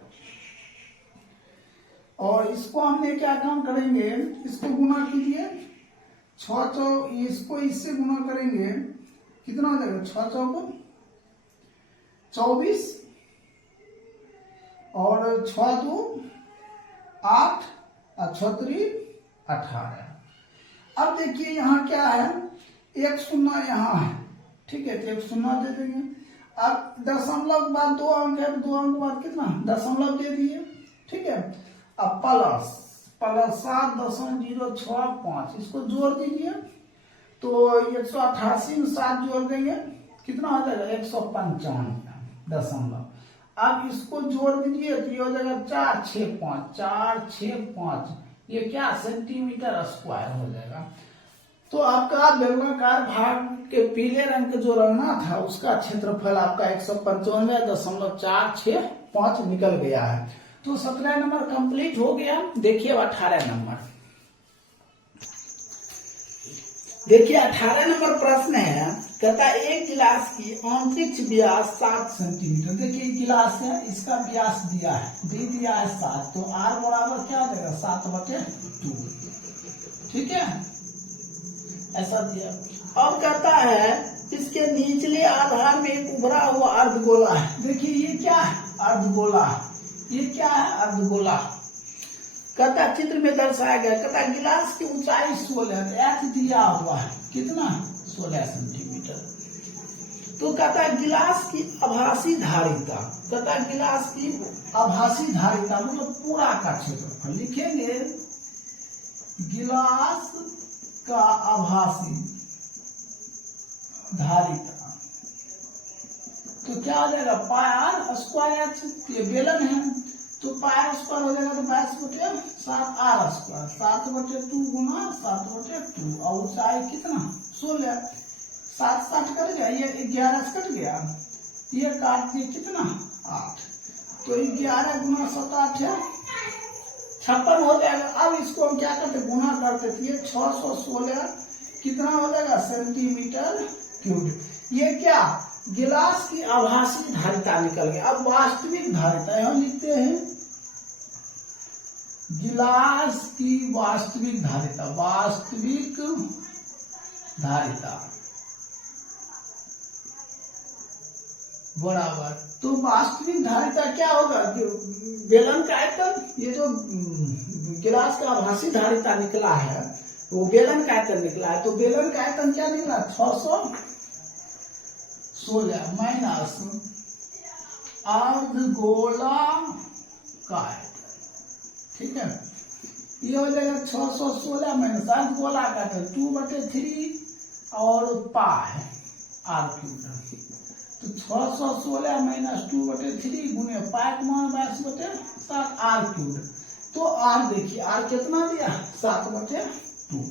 और इसको हमने क्या काम करेंगे, इसको गुना कीजिए 6 इसको इससे गुना करेंगे कितना हो जाएगा 6 चौको 24 और 6 2 8 और 6 3 18। अब देखिए यहाँ क्या है, 1 0 यहाँ है, ठीक है, तो 1 0 दे देंगे। अब दशमलव के बाद 2 अंक है, 2 अंक के बाद कितना दशमलव दे दिए, ठीक है। अब प्लस 7.065 इसको जोड़ दीजिए, तो 188 में 7 जोड़ देंगे कितना हो जाएगा 195 अब इसको जोड़ दीजिए तो ये हो जाएगा 465 ये क्या सेंटीमीटर स्क्वायर हो जाएगा। तो आपका बेलनाकार भाग के पीले रंग का जो रंगना था उसका क्षेत्रफल आपका 195.465 निकल गया है। तो 17 नंबर कंप्लीट हो गया। देखिए 18 नंबर, देखिए 18 नंबर प्रश्न है, कहता है एक गिलास की आंतरिक व्यास 7 सेंटीमीटर। देखिए गिलास है, इसका व्यास दिया है, डी दिया है 7, तो आर बराबर क्या हो जाएगा 7/2, ठीक है, ऐसा दिया। अब कहता है इसके निचले आधार में एक उभरा हुआ अर्धगोला है। देखिए ये क्या है अर्धगोला, ये क्या है अर्धगोला। कहता चित्र में दर्शाया गया, कहता गिलास की ऊंचाई 16 एच दिया हुआ है कितना 16 सेंटीमीटर। तो कहता है गिलास की आभासी धारिता, कहता गिलास की आभासी धारिता मतलब पूरा का क्षेत्रफल लिखेंगे, गिलास का आभासी धारिता तो क्या हो जाएगा पाई आर स्क्वायर, ये बेलन है तो पाई आर स्क्वायर हो जाएगा तो 22/7 आर स्क्वायर 7/2 गुना 7/2 और ऊंचाई कितना 16 7 7 कट गया, ये 11 कट गया, ये काट दिए कितना 8, तो 11 गुना 7 8 है 56 हो जाएगा। अब इसको हम क्या करते गुना करते थे, 616 कितना हो जाएगा सेंटीमीटर क्यूब। ये क्या गिलास की आभासी धारिता निकल गया। अब वास्तविक धारिता यहां लिखते हैं, गिलास की वास्तविक धारिता, वास्तविक धारिता बराबर, तो वास्तविक धारिता क्या होगा कि बेलन का आयतन, ये जो गिलास का आभासी धारिता निकला है वो बेलन का आयतन निकला है, तो बेलन का आयतन क्या निकला 616 माइनस अर्धगोला का आयतन, ठीक है, ये हो जाएगा 616 माइनस अर्धगोला का आयतन 2/3 और पाई आर क्यूब, तो 616 माइनस 2/3 गुने पाई का मान 22/7 आर क्यूब। तो आर देखिए आर कितना दिया 7/2,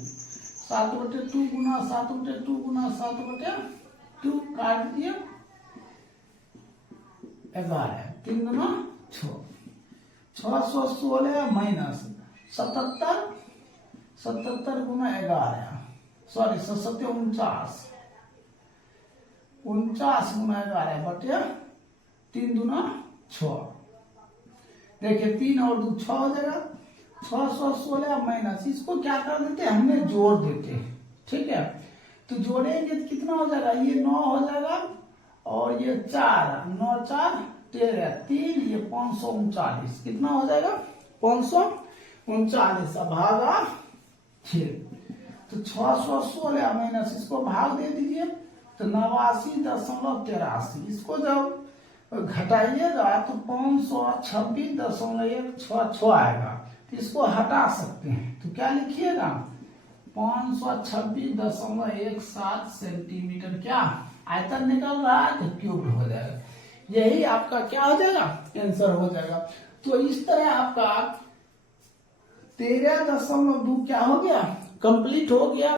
7/2 गुना 7/2 गुना 7/2 काट दिया 11 3 गुना 6, 616 माइनस 77 गुना 11 सॉरी 49 गुना 11/3 दूना 6। देखिए 3 और 2 6 हो जाएगा, 616 माइनस इसको क्या कर देते हैं हमने जोड़ देते हैं, ठीक है, तो जोड़ेंगे तो कितना हो जाएगा ये 9 हो जाएगा और ये 4 9 4 13 3 ये 539 कितना हो जाएगा 539 भागा 6, तो 616 माइनस इसको भाग दे दीजिए तो 89.83, इसको जब घटाइएगा तो 526.166 आएगा, तो इसको हटा सकते हैं, तो क्या लिखिएगा 526.17 सेंटीमीटर क्या आयतन निकल रहा है, तो क्यूब हो जाएगा। यही आपका क्या हो जाएगा, आंसर हो जाएगा। तो इस तरह आपका 13.2 क्या हो गया, कंप्लीट हो गया।